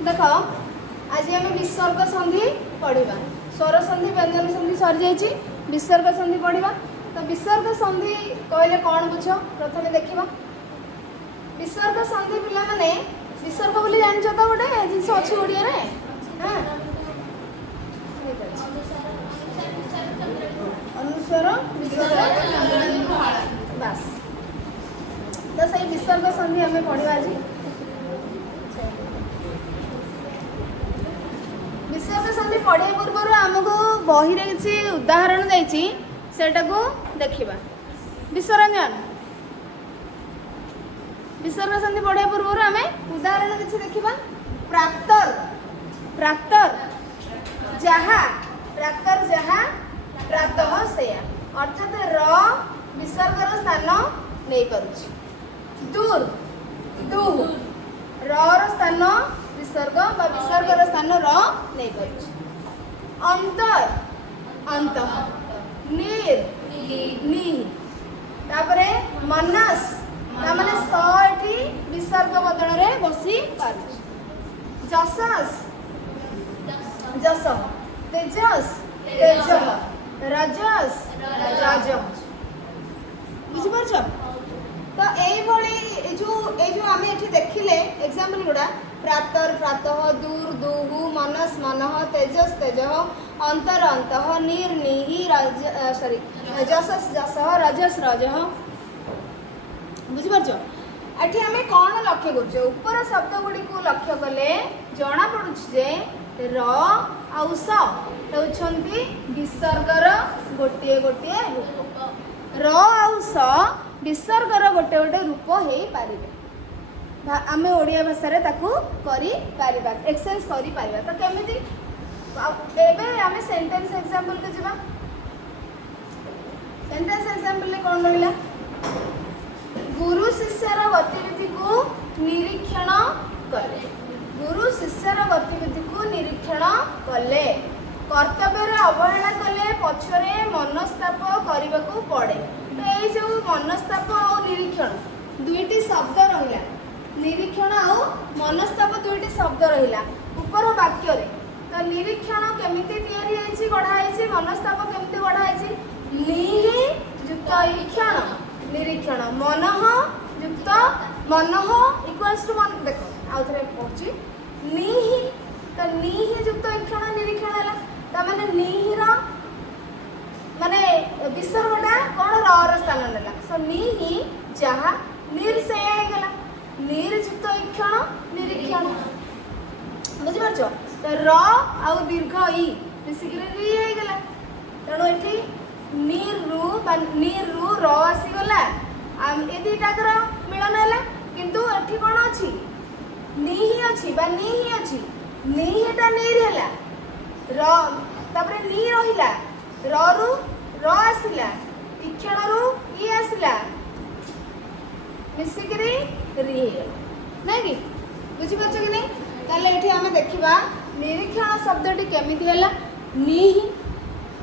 देख आज आम विसर्ग संधि पढ़ा स्वर संधि व्यंजन संधि सरी जाइए विसर्ग संधि पढ़ा तो विसर्ग संधि कहले कौन बुझ प्रथम देखा विसर्ग संधि पिला माने विसर्ग बोली जान तो गोटे जिन अच्छी ओडिया रे अनुस्वर विसर्ग बस तो सही विसर्ग संधि आम पढ़ा आज विसर्ग संधि पढ़िया पूर्व आमको बही किसी उदाहरण देटा को देखा विसरंजन विसर्ग संधि पढ़िया पूर्व आम उदाहरण किसी देखा प्राक्तर प्राक्तर जहा प्राक्तर जहा प्रातः सेया अर्थात र विसर्गर स्थान नहीं पारुछि दूर दूह र स्थान विसर्ग बा विसर्गर स्थान र नहीं पारुछि अंतर अंतः नीर नी तापरे मनस तामाने स एठी विसर्ग बदल रे बसी पारुछि जसस जस तेजस तेज रजस राज बुझी पारछ तो एई जो आम ये देखिले एग्जाम्पल गुड़ा प्रातर प्रातः दूर दूहु मनस मनः तेजस तेज अंतर अंतः नीर नीहि सॉरी जसस जस रजस रज बुझीपार एठी आम कौन लक्ष्य कर ऊपर शब्द गुड़ी को लक्ष्य कले जना पड़ुछि र आउ स होउछंती विसर्गर गोटे गोटे रूप र आउ स विसर्गर गोटे गोटे रूप हो पारे आम ओडिया भाषा रे ताकू करी पारिबा एक्सरसाइज करी पारिबा तो केमिति एबे आम सेंटेंस एग्जांपल के जिबा सेंटेंस एग्जांपल ले कोन रहिला गुरु शिष्यर गतिविधि को निरीक्षण कले गुरु शिष्यर गतिविधि को निरीक्षण कले कर्तव्य अवहेला कले पछरे मनस्ताप करने को पड़े तो ये जो मनस्ताप और निरीक्षण दुईटी शब्द रहिला निरीक्षण और मनस्ताप दुईटी शब्द रहिला ऊपर वाक्य रे तो निरीक्षण केमिति तैयारी होइछि गढ़ा होइछि मनस्ताप केमिति गढ़ा होइछि लीहि युक्त ईक्षण निरीक्षण मनः युक्त मनः इक्वल्स टू मन देखो आउ थरे पहुंची नीहि तो नीहि युक्त ईक्षण निरीक्षण हला त माने नीहिर माने विसर्गटा कोन र स्थान नेला सो नीहि जहा नीर से आइ गेला नीर युक्त ईक्षण निरीक्षण बुझि परछो तो र आउ दीर्घ ई मिसिकरी री आइ गेला तणो एठी नीर रु र आसी गला ए दुईटाकर मिलन है किंतु एठी कौन अच्छी नीहि अच्छी बा नीहि अच्छी नीहिटा नीर है रे नी रहा रु र आसला ईक्षण रु ई आसला मिसिकरी री नहीं कि बुझीपार कि नहीं ताले एठी आमे देखिबा निरीक्षण शब्दटी केमिति होला नीहि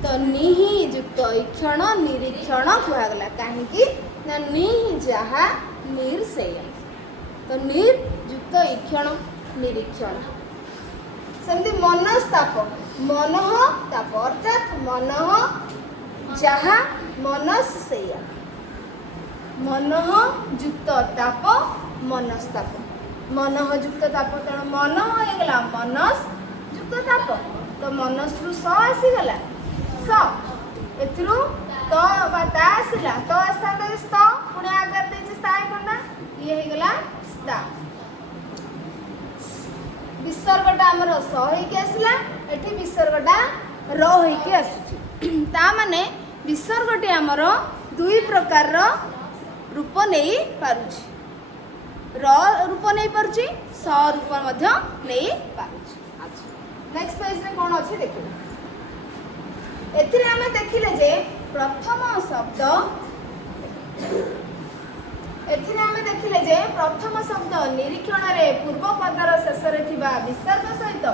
तो नीहि युक्त ईक्षण निरीक्षण कहगला कहीं ना नीहि जहा नीर से तो नीर युक्त ईक्षण निरीक्षण सेमती मनस्ताप मनः ताप अर्थात मनः जहा मनस से मनः युक्त ताप मनस्ताप मनः युक्त ताप तेणु मन होगला मनस युक्त ताप तो मनस रु स आसीगला स एथरू तो ता आसला तो आस्था स्त पुणे आकार देछि स्था खंडा ये हेगला स्था विसर्गटा हमर स होइके आसला एठी विसर्गटा र होइके आसुछि ता माने विसर्गटी हमर दुई प्रकार रो रूप नै पारुछि र रूप नै पारुछि स रूप मध्य नै पारुछि अच्छा नेक्स्ट पेज रे कोन अछि देखिबा एथिरे हमें देखिले जे प्रथम शब्द एथिरे हमें देखिले जे प्रथम शब्द निरीक्षण रे पूर्व पदर शेष रे थिबा विसर्ग सहित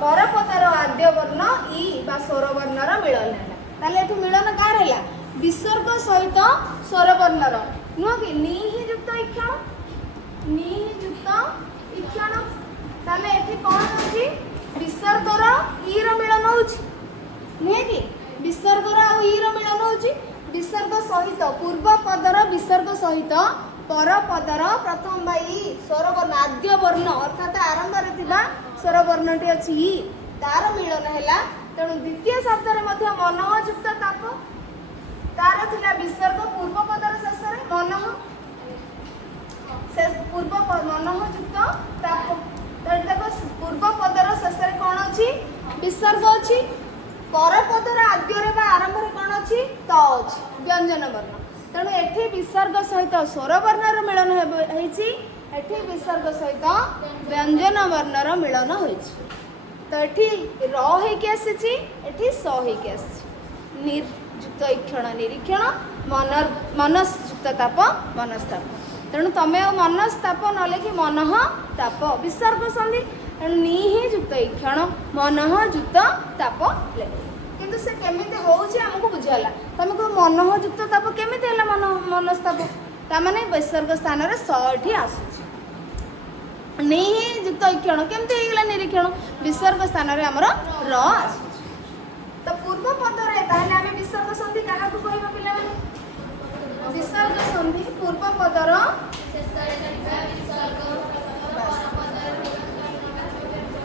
पर पदर आद्य वर्ण ई बा स्वर वर्ण र मिलन हैला ताले एठु मिलन कार हैला विसर्ग सहित स्वर वर्ण र नुह कि नीहि युक्त ईक्षण नीहि युक्त ईक्षण ताले एठी कोन होची विसर्गर ई रो मिलन होची नहीं कि विसर्गर आ ई रो मिलन होची विसर्ग सहित पूर्व पदर विसर्ग सहित पर पदर प्रथम बाई स्वर वर्ण आद्य वर्ण अर्थात आरंभ रे थिबा स्वर वर्णटी अछि ई तार मिलन हैला तेणु द्वितीय शब्द रे मध्य मनः युक्त ताप तार थिला विसर्ग पूर्व पदर शेष रे मनः से पूर्व मनः युक्त ताप देखो पूर्व पदर शेष रे कोन अछि विसर्ग अछि पर पदर आद्य रे बा आरंभ रे कोन अछि त अछि व्यंजन वर्ण तेणु एठी विसर्ग सहित स्वर वर्णर मिलन होईछि एठी विसर्ग सहित व्यंजन वर्णर मिलन होईछि तो एठी र हे के आसीछि एठी स हे के आसीछि निर्युक्त इक्षण निरीक्षण मनस्युक्त ताप मनस्ताप तेणु तमे मनस्ताप न लेखि मनः ताप विसर्ग संधि तेणु नि ही युक्त इक्षण मनः युक्त ताप लेखि किंतु से केमिति होउछि हमको बुझाला तमे को मनः युक्त ताप केमिति हैला मनस्ताप ता माने विसर्ग स्थान रे स एठी आसीछि नि ही युक्त इक्षण केमिति हेगला निरीक्षण विसर्ग स्थान रे हमर र आसीछि तो पूर्व पद रे ताले आमे विसर्ग संधि काहा को कहबा पिला माने विसर्ग संधि पूर्व पदर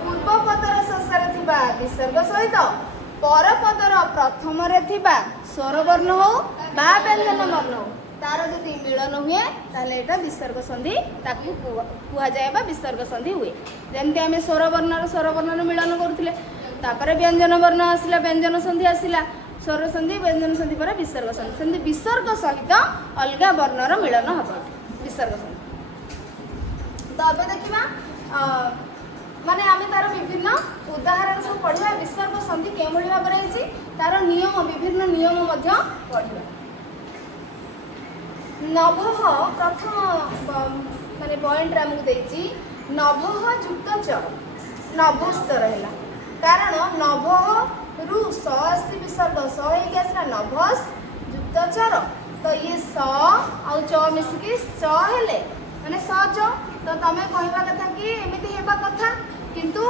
पूर्व पदर शेष रे थिबा विसर्ग सहित पर पदर प्रथम रे थिबा स्वर वर्ण हो बा व्यंजन वर्ण हो तार जदि मिलन हुए ताले एटा विसर्ग संधि ताकू कुहा जाय बा विसर्ग संधि हुए जेमति आमे स्वर वर्ण मिलन करूथिले तापर व्यंजन वर्ण आसिला व्यंजन संधि आसिला स्वर संधि व्यंजन संधि पर विसर्ग संधि संधि विसर्ग सहित अलगा वर्णर मिलन हबो विसर्ग संधि तो अब देखिबा माने आमे तार विभिन्न उदाहरण सब पढ़िबा विसर्ग संधि केमोली भाव रहिछि तार नियम विभिन्न नियम मध्य पढ़िबा नभः प्रथम माने पॉइंट रे हमकु देछि नभः युक्त च नभस्तर हैला कारण नभः रु स अस्ति विसर्ग स हे आसला नभस युक्त चर तो ये स आ च मिसिकी च हेले माने स च तो तमे कहबा कथा कि एमिति हेबा कथा किंतु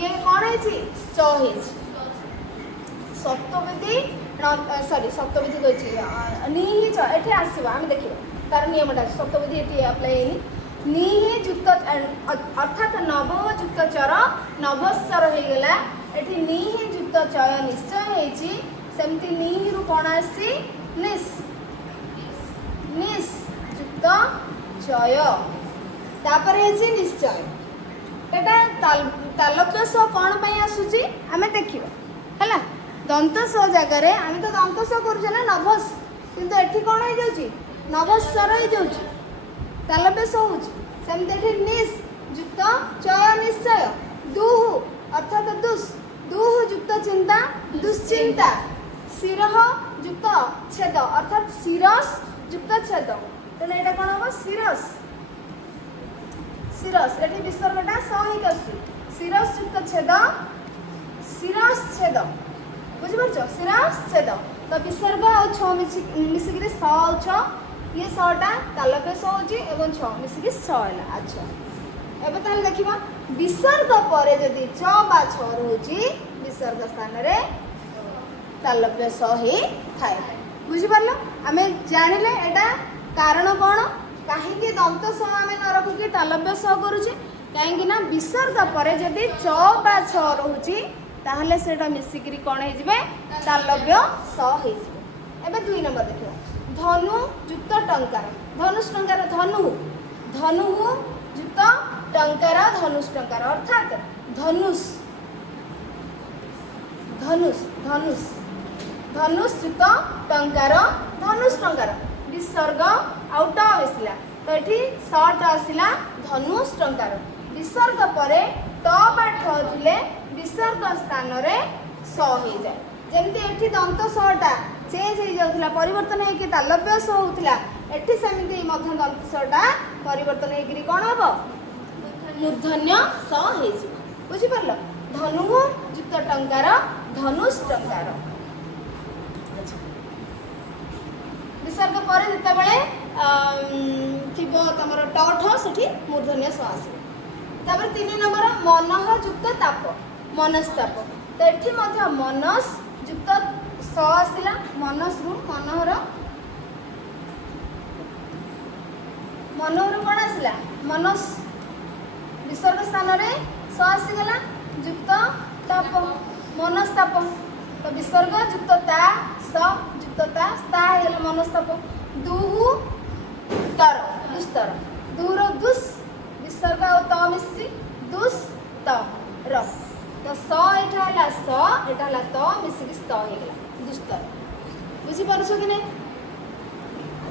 ये कोन हेछि च हेछि सप्तविधि सॉरी सप्तविधि कहछि नि ही च एठी आसीबा हम देखिबा तार नियमटा सप्तविधि एठी अप्लाई हेनी नि ही युक्त अर्थात नभ युक्त चर नभस्तर हे गेला एठी नि ही युक्त चय निश्चय हेछि सेमति नि ही रु कोन आसी निस निस युक्त चय तापर हेछि निश्चय एटा तालव्य स कोन पई आसुची हमें देखिबा हला दंत स जगह रे आमे तो दंत स करू ना नभस किंतु एठी कोन हे जाउची नभस्वर हे जाउची तालव्य स होची सेमते एठी निस युक्त चय निश्चय दुह अर्थात दुस दुह युक्त चिंता दुश्चिंता शिरह युक्त छेद अर्थात शिरस युक्त छेद तने एटा कोन हो शिरस शिरस एठी विसर्गटा स ही कसु शिरस युक्त छेद शिरस छेद बुझि परछो शिरस छेद तो विसर्ग आ छ मिसिकरी स आ छ ये सटा तालव्य स होची एवं छ मिसिकी स हैला अच्छा एबे ताल देखिबा विसर्ग परे जदी छ बा छ रहूची विसर्ग स्थान रे तालव्य स ही थाए बुझि परलो हमें जानिले एटा कारण कोन काहे कि दंत स हमें न रखु कि तालव्य स करूची काहे कि ना विसर्ग परे जदी छ बा छ रहूची ताहले सेटा मिसिकरी कोन हे जिवे तालव्य स हे जिवे एबे 2 नंबर देखियो धनु युक्त टंकार धनुष टंकार धनु युक्त टंकार धनुष टंकार अर्थात धनुष धनुष धनुष धनुष युक्त टंकार धनुष टंकार विसर्ग आउट आसिला तो एठी शॉर्ट आसिला धनुष टंकार विसर्ग परे त बा ठ थिले विसर्ग स्थान रे स हे जाय जेमते एठी दंत सटा चेंज हे जाउथला परिवर्तन हे कि तालव्य स होउथला एठी समिति मध्य दंत सटा परिवर्तन हे कि कोन हबो मूर्धन्य स हे जी बुझि परलो धनु युक्त टंकार धनुष टंकार विसर्ग पर जिते बेले थी तुम टठ से मूर्धन्य स आस तापर 3 नंबर मनः युक्त ताप मनस्ताप तो एठी मध्य मनस युक्त स आसिला मनस रु मनहर मनोहर कौन आसला मनस विसर्ग स्थान रे स आसीगला युक्त ताप मनस्ताप तो विसर्ग युक्त ता स युक्त ता हेला मनस्ताप दुहु तर दुस्तर दूर दुस विसर्ग और त मिश्री दुस त र तो स एटा हला स एटा हला त मिश्री स्त हेला दुस्तर बुझी पारछो कि नहीं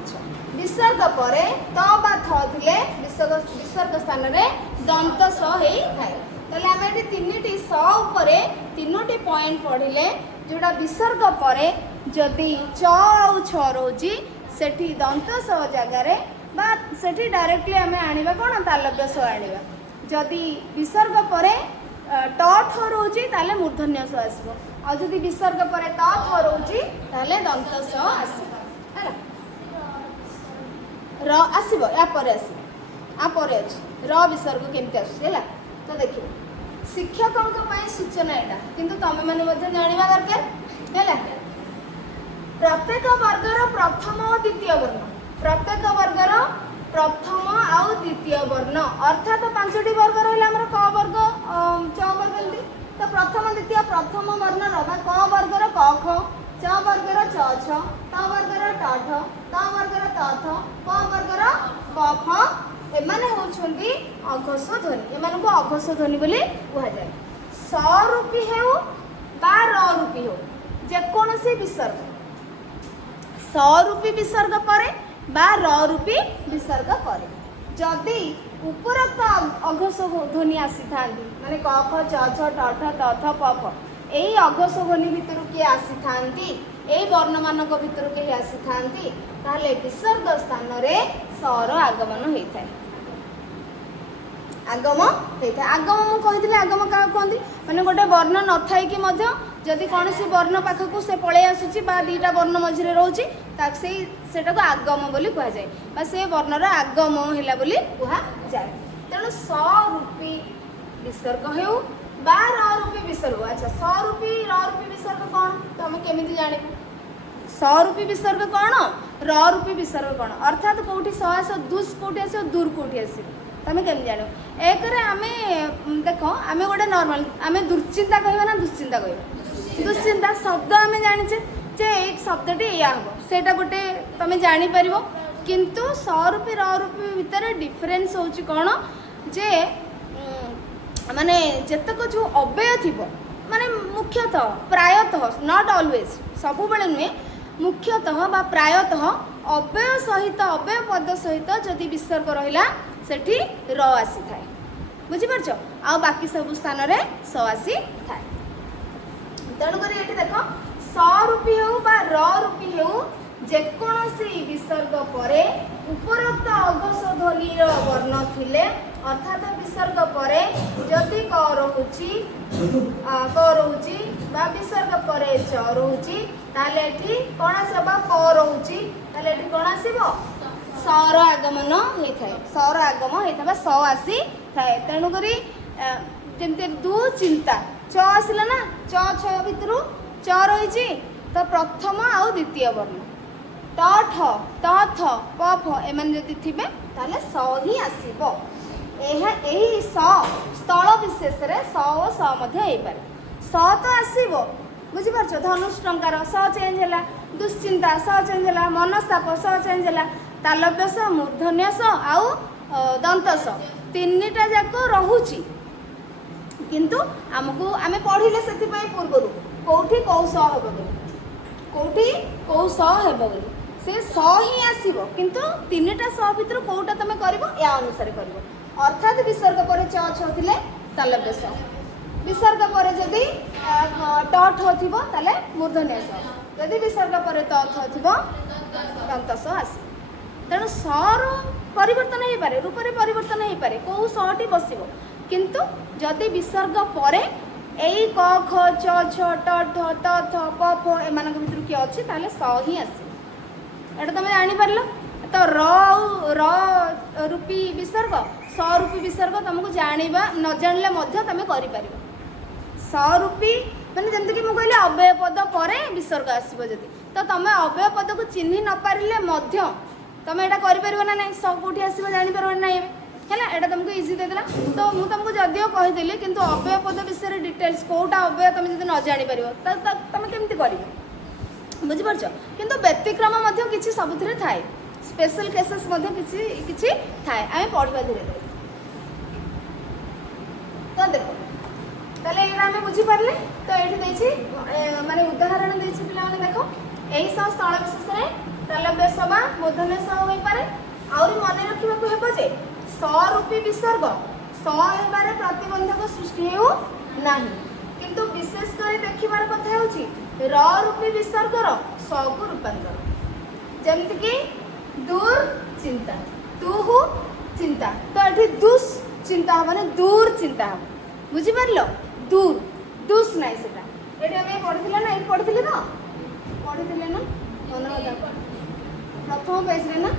अच्छा विसर्ग परे त बा थ थिले विसर्ग स्थान रे दंत स हेई थाए तले हम एटी तीनटी स ऊपरे तीनोटी पॉइंट पढिले जोडा विसर्ग परे जदि च और छ रोजी सेठी दंत स जगह रे बा सेठी डायरेक्टली हमें आनिबा कोन तालव्य स आनिबा जदि विसर्ग परे ट ठ रोजी ताले मूर्धन्य स आसीबो आ जदि विसर्ग परे त थ रोजी ताले दंत स आसीबो हैला र आसीबो या परे आसीबो आ परे अछि र विसर्ग केमते आसी हैला तो देखिए शिक्षकंक पई सूचना एटा किंतु तमे माने मध्ये जानिबा दरकार हैला प्रत्येक वर्गर प्रथम और द्वितीय वर्ण प्रत्येक वर्गर प्रथम आउ द्वितीय वर्ण अर्थात 5टी वर्ग रहला हमर क वर्ग च वर्ग एंती तो प्रथम द्वितीय प्रथम वर्ण रबा क वर्गर क ख च वर्गर च छ त वर्गर ट ठ त वर्गर त थ प वर्गर प फ एमाने होछंती अघोष ध्वनि एमानकु अघोष ध्वनि बोली कुहा जाय सरूपी हेउ बा रूपी हो जे कोनोसी विसर्ग सरूपी विसर्ग परे बा रूपी विसर्ग परे जदि उपरोक्त अघोष ध्वनि आसी थांती माने क ख च छ ट ठ त थ प फ एई अघोष ध्वनि भितर के आसी थांती एई वर्ण मानक भितर के आसी थांती ताले विसर्ग स्थान रे सर आगमन होई थाए आगम होता आगम मु कही आगम क्या कहती मैंने गोटे वर्ण न थाई कि जदि कौन सी वर्ण पाखक से पलि आसूची दीटा वर्ण मझे रोचे सेटा को आगम बोली कह जाए बा से वर्णर आगम है बोली कह जाए तेणु सरूपी विसर्ग हो बा रूपी विसर्ग अच्छा सरूपी रूपी विसर्ग कौन तो आम केमी जानबू सरूपी विसर्ग कौन रूपी विसर्ग कौन अर्थात कौटी स आस दुस कौटी आस दूर कौटी आस तमें केमी जान एक देख आम गोटे नॉर्मल आम दुश्चिंता कहवा ना दुश्चिंता कहवा दुश्चिंता शब्द आम जाचे जे एक शब्दटी या हम सेटा गोटे तुम जापर किंतु सरूपी रूपी भितर डिफरेन्स हूँ कौन जे माने जेतक जो अव्यय थी माने मुख्यतः प्रायतः नॉट ऑलवेज सब बेले नुहे मुख्यतः बा प्रायतः अव्यय सहित अव्यय पद सहित जदि विसर्ग रहा सेठी र आसी थाए बुझीपारछ आ बाकी सब स्थान रे स आसी थाए तेणुक ये देख सरूपी हो बा रूपी हो जेकोसी विसर्ग परे उपरोक्त अघोष ध्वनि वर्ण थिले अर्थात विसर्ग परे जदि क रोची बा विसर्ग परे च रोची ताले एठी कोन आसबा प रोची ताले एठी कोन आसीबो सर आगमन होता है सर आगमन होता स आसी थाए तेणुक जमती दु चिंता च आसला ना च छ भितर च रही तो प्रथम आउ द्वितीय वर्ण त ठ त थ प फ एमन जदि थिबे ताले स ही आसीबो एही स स्थल विशेष रे स ओ स मध्ये होई पारे स तो आसीबो बुझी पारछ धनुष टंकार स चेंज हैला दुश्चिंता स चेंज हैला मनस्ताप स चेंज हैला तालव्य स मूर्धन्य स आउ दंत स तीनटा जाक रहुची किंतु आमको आमे पढ़िले सेति पई पूर्वरु कोठी कौ स हेबो कोठी कौ स हेबो से स ही आसीबो किंतु तीनटा स भितर कोटा तमे करबो या अनुसार करबो अर्थात विसर्ग पर च छ थिले तालव्य स विसर्ग पर जदि ट ठ थिबो ताले मूर्धन्य स जदि विसर्ग पर त थ थिबो दंत स आसी तेणु सर परिवर्तन हो पारे रूप से परिवर्तन हो पारे कौ सटी बसब किंतु जदि विसर्ग पर यही क ख च छ ट ठ त थ प फ एम भर किए अच्छे ताले स ही आस तुम जापर तो र रूपी विसर्ग स्वरूपी विसर्ग तुमको जानिबा न जानले मध्य तुम करि परिबो स्वरूपी माने जंतु कि मु कहले अव्यय पद परे विसर्ग आसीबो जदी तो तुम अव्यय पद को चिन्हि न पारिले मध्य तुम एटा करि परिबो ना नहीं सब कोठी आसीबो जानि परबो नहीं हैला एटा तुमको इजी दे देला तो मु तुमको जदियो कहि देली किंतु अव्यय पद विषय डिटेल्स कोटा अव्यय तुम जदी न जानि परिबो त तुम केमति करिबो बुझि परछ किंतु व्यतिक्रम मध्य किछि सबुथिरे थाए स्पेशल केसेस मध्य किछि किछि थाए आमे पढिबा धीरे धीरे तो देखो ताले एरा हमें बुझी पारले तो एठी देछि माने उदाहरण देछि पिला माने देखो एही स्थल विशेष रे तालव्य सभा मूर्धन्य स होई पारे आउरी मने रखिबा को हेबो जे स्वरूपी विसर्ग स हेबारे प्रतिबंधक सृष्टि हेउ नाही किंतु विशेष करे देखिबार कथा होछि र रूपी विसर्ग र स को रूपांतर जेमति कि दूर चिंता तुहु चिंता तो एठी दुस चिंता माने दूर चिंता बुझी पारलो दूर दुस नाही सेटा एठी हमें पढिथिला ना एठी पढिथिले ना पढिथिले ना मन होता प्रथम पेज रे ना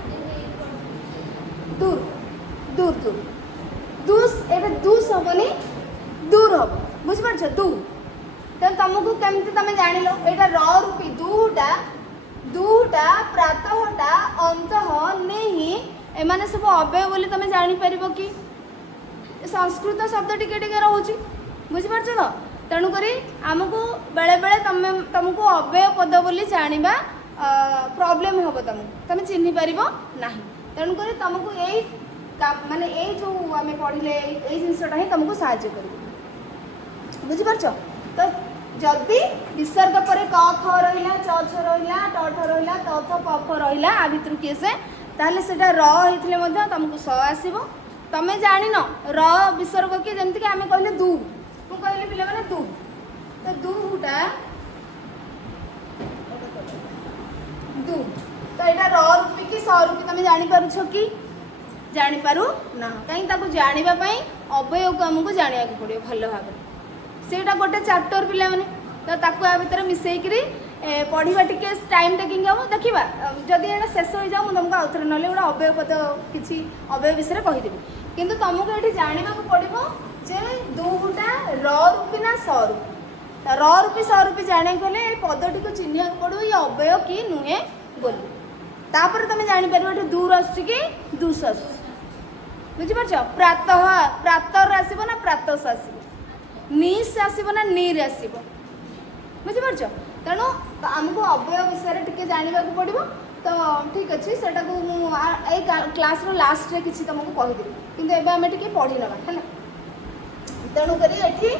दूर दूर दूर दुस एटा दुस हबनी दूर हबो बुझी पारछ दूर त तुमको केमति तमे जानिलो एटा र रूपी दुटा प्रातःटा अंतः नेहि एमाने सब अव्यय बोली तमे जानि परिबो कि संस्कृत शब्द टिके टिके रहउची बुझी पारछ तो तेणु करी आमको बेले बेले तुमको अव्यय पद बोली जानिबा प्रॉब्लम होबो तुम चिन्हि परिबो नाही तेणु करी तुमको एई माने एई जो आमे पढिले एई जिंसटा ही तुमको सहायता करिबो बुझी पारछ तो जदि विसर्ग परे क ख रहिला च छ रहिला ट ठ रहिला त थ प फ रहिला आ भितर किए से ताले सेटा र हितले मध्ये तुमको स आसीबो तमे जानि न र विसर्ग के जेमति कि आमे कहले दू मु कहले पिले माने दू तो दूटा दू तो एटा र रूपी कि स रूपी तमे जानि पारुछ कि जानि पारु ना काई ताको जानिबा पई अव्यय को हमको जानिया को पड़ियो भलो भाबे सेटा गोटे चैप्टर पिला माने तो ताको आ भीतर मिसई करी पढ़िबा टिके टाइम टेकिंग हम देखिबा जदि एटा शेष हो जाऊ तुमको आउथरे नले गोटे अव्यय पद किछि अव्यय विषय कहि देबी किंतु तुमको एठी जानिबा को पड़िबो जे दूटा र रूपी ना स रूपी र रूपी स रूपी जाने गले ए पदटी को चिन्हिया को पड़ो ये अव्यय की नुहे बोली तापर तुम जानि परबो एठी दूर आसी कि दुस आसी बुझि परछ प्रातः प्रातर आसीबो ना प्रातस आसीबो निस आसीबो ना नीर आसीबो बुझि परछ तेणु आमको अव्यय विषय टिके जानिबा को पड़िबो तो ठीक अच्छे सेटा को ए क्लास रो लास्ट रे किछि तुमको कहि देबी किंतु एबे हमें टिके पढी नबा हैना तेणु करी एठी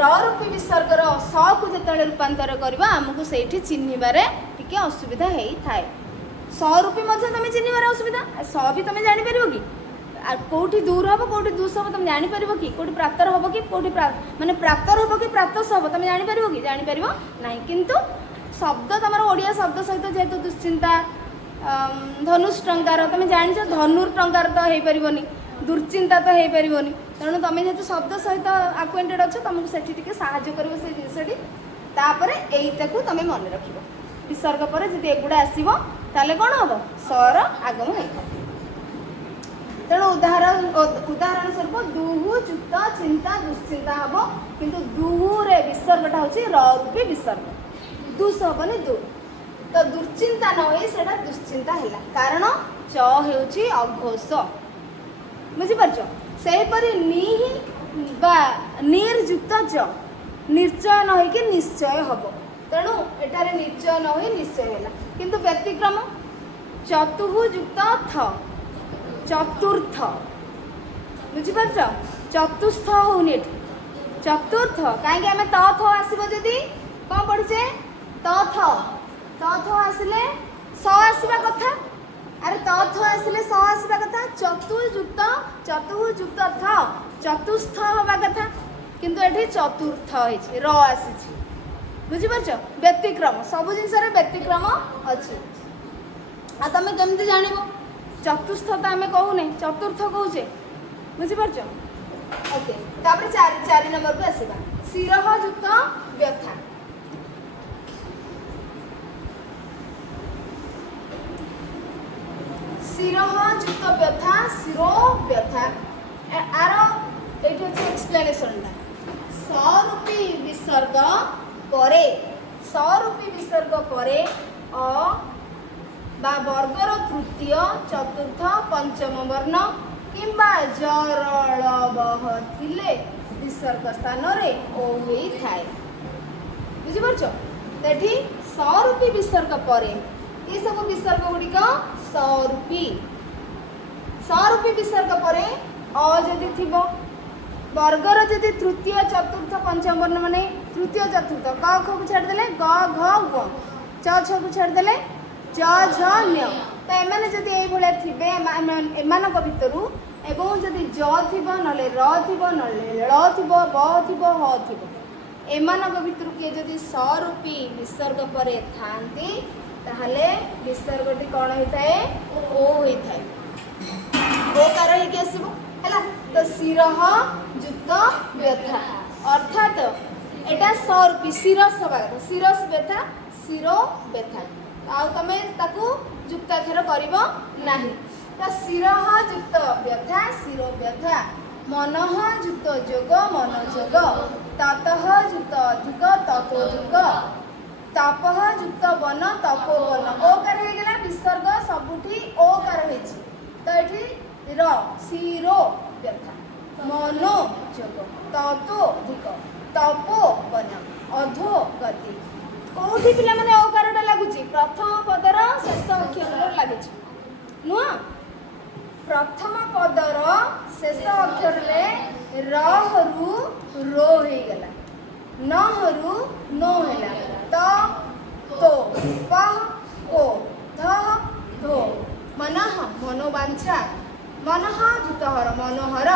र रूपी विसर्ग रो स को जेतले रूपांतर करबा हमको सेठी चिन्हिबारे टिके असुविधा हेई थाए स रूपी मध्ये तमे चिन्हिबारे असुविधा स भी तमे जानि परिबो कि कोठी दूर हबो कोठी दुस हबो तमे जानि परिबो कि कोठी प्रातर हबो कि कोठी माने प्रातर हबो कि प्रातस हबो तमे जानि परिबो कि जानि परिबो नाही किंतु शब्द तमर ओडिया शब्द सहित जेहेतु दुश्चिंता धनुष टंकार तुम जान धनुर टंकार तो हो पारनि दुर्चिंता तो हो पारनि तेणु तुम जेहेतु शब्द सहित आक्वेंटेड अच्छे तुमको से साहाଯ୍य कर जिनसटी तापर यहीटा को तुम मन रख विसर्ग पर जब एगुड़ा आसो ताले कौन हम सर आगम हो तेणु उदाहरण स्वरूप दुहु जुक्त चिंता दुश्चिंता हम किंतु दुहुरे विसर्गटा हूँ र रूपी विसर्ग दुस हेनी दूर तो दुर्चिंता न हो सेटा दुश्चिंता है कारण च होची अघोष बुझीपार सेपरी निर्जुक्त च निश्चय न हो निश्चय हम तेणु एटारे निश्चय न हो निश्चय है किंतु व्यतिक्रम चतुः जुक्त थ चतुर्थ बुझीपार चतुस्थ होनी चतुर्थ कहीं आम तथ आसब जदि कौन पढ़े तथ तथ आसिले स आसवा कथा अरे तथ आसिले स आसवा कथा चतुर्जुक्त थ चतुस्थ हवा कथा किंतु एठी चतुर्थ होइछि र आसीछि बुझिपारछ व्यतिक्रम सब जिनस रे व्यतिक्रम अछि आ तमे केमति जानिबो चतुस्थ त आमे कहूने चतुर्थ कहूचे बुझिपारछ ओके तापर 4 नंबर पे आसीबा शिरह जुक्त व्यथा शिरः युक्त व्यथा शिरो व्यथा आर एठी अछि एक्सप्लेनेशन टा स्वरूपी विसर्ग परे स्वरूपी विसर्ग परे अ बा वर्गर तृतीय चतुर्थ पंचम वर्ण किंबा जरलवह थिले विसर्ग स्थान रे ओ होई थाए बुझि परछो तेठी स्वरूपी विसर्ग परे ये सब विसर्ग गुडी का स्वरूपी विसर्ग परे अ जदि थिबो वर्गर जदि तृतीय चतुर्थ पंचम वर्ण माने तृतीय चतुर्थ क ख को छाड़ देले ग घ ग च छ को छाड़ देले ज झ न्य तो एमाने जदि एई भले थिबे एमानक भितरु एवं जदि ज थिबो नले र थिबो नले ल थिबो ब थिबो ह थिबो एमानक भितरु के जदि स्वरूपी विसर्ग परे थांती ताहले विसर्गटी कोन होइथाय ओ होइथाय ओ कार हे के आसीबो हैला तो शिरः युक्त व्यथा अर्थात एटा स्वरूपी शिरस बात शिरस व्यथा शिरो व्यथा आ तमे ताकू युक्ताक्षर करिवो नाही तो शिरः युक्त व्यथा शिरो व्यथा मनः युक्त जोग मनोजोग ततः युक्त अधिक ततोधिक तापः युक्त वन तपोवन ओकार हे गेला विसर्ग सबुठी ओकार हेछि तो एठी र शिरो व्यथा मनो जोग ततोधिक तपोवन अधो गति कोठी पिला माने ओकारटा लागुची प्रथम पदर शेष अक्षर लागुची नुआ प्रथम पदर शेष अक्षर रे र हरु रो हे गेला न हरु नो हेला त तो प को ध धो मनः मनोवांछा मनः युक्त हर मनोहर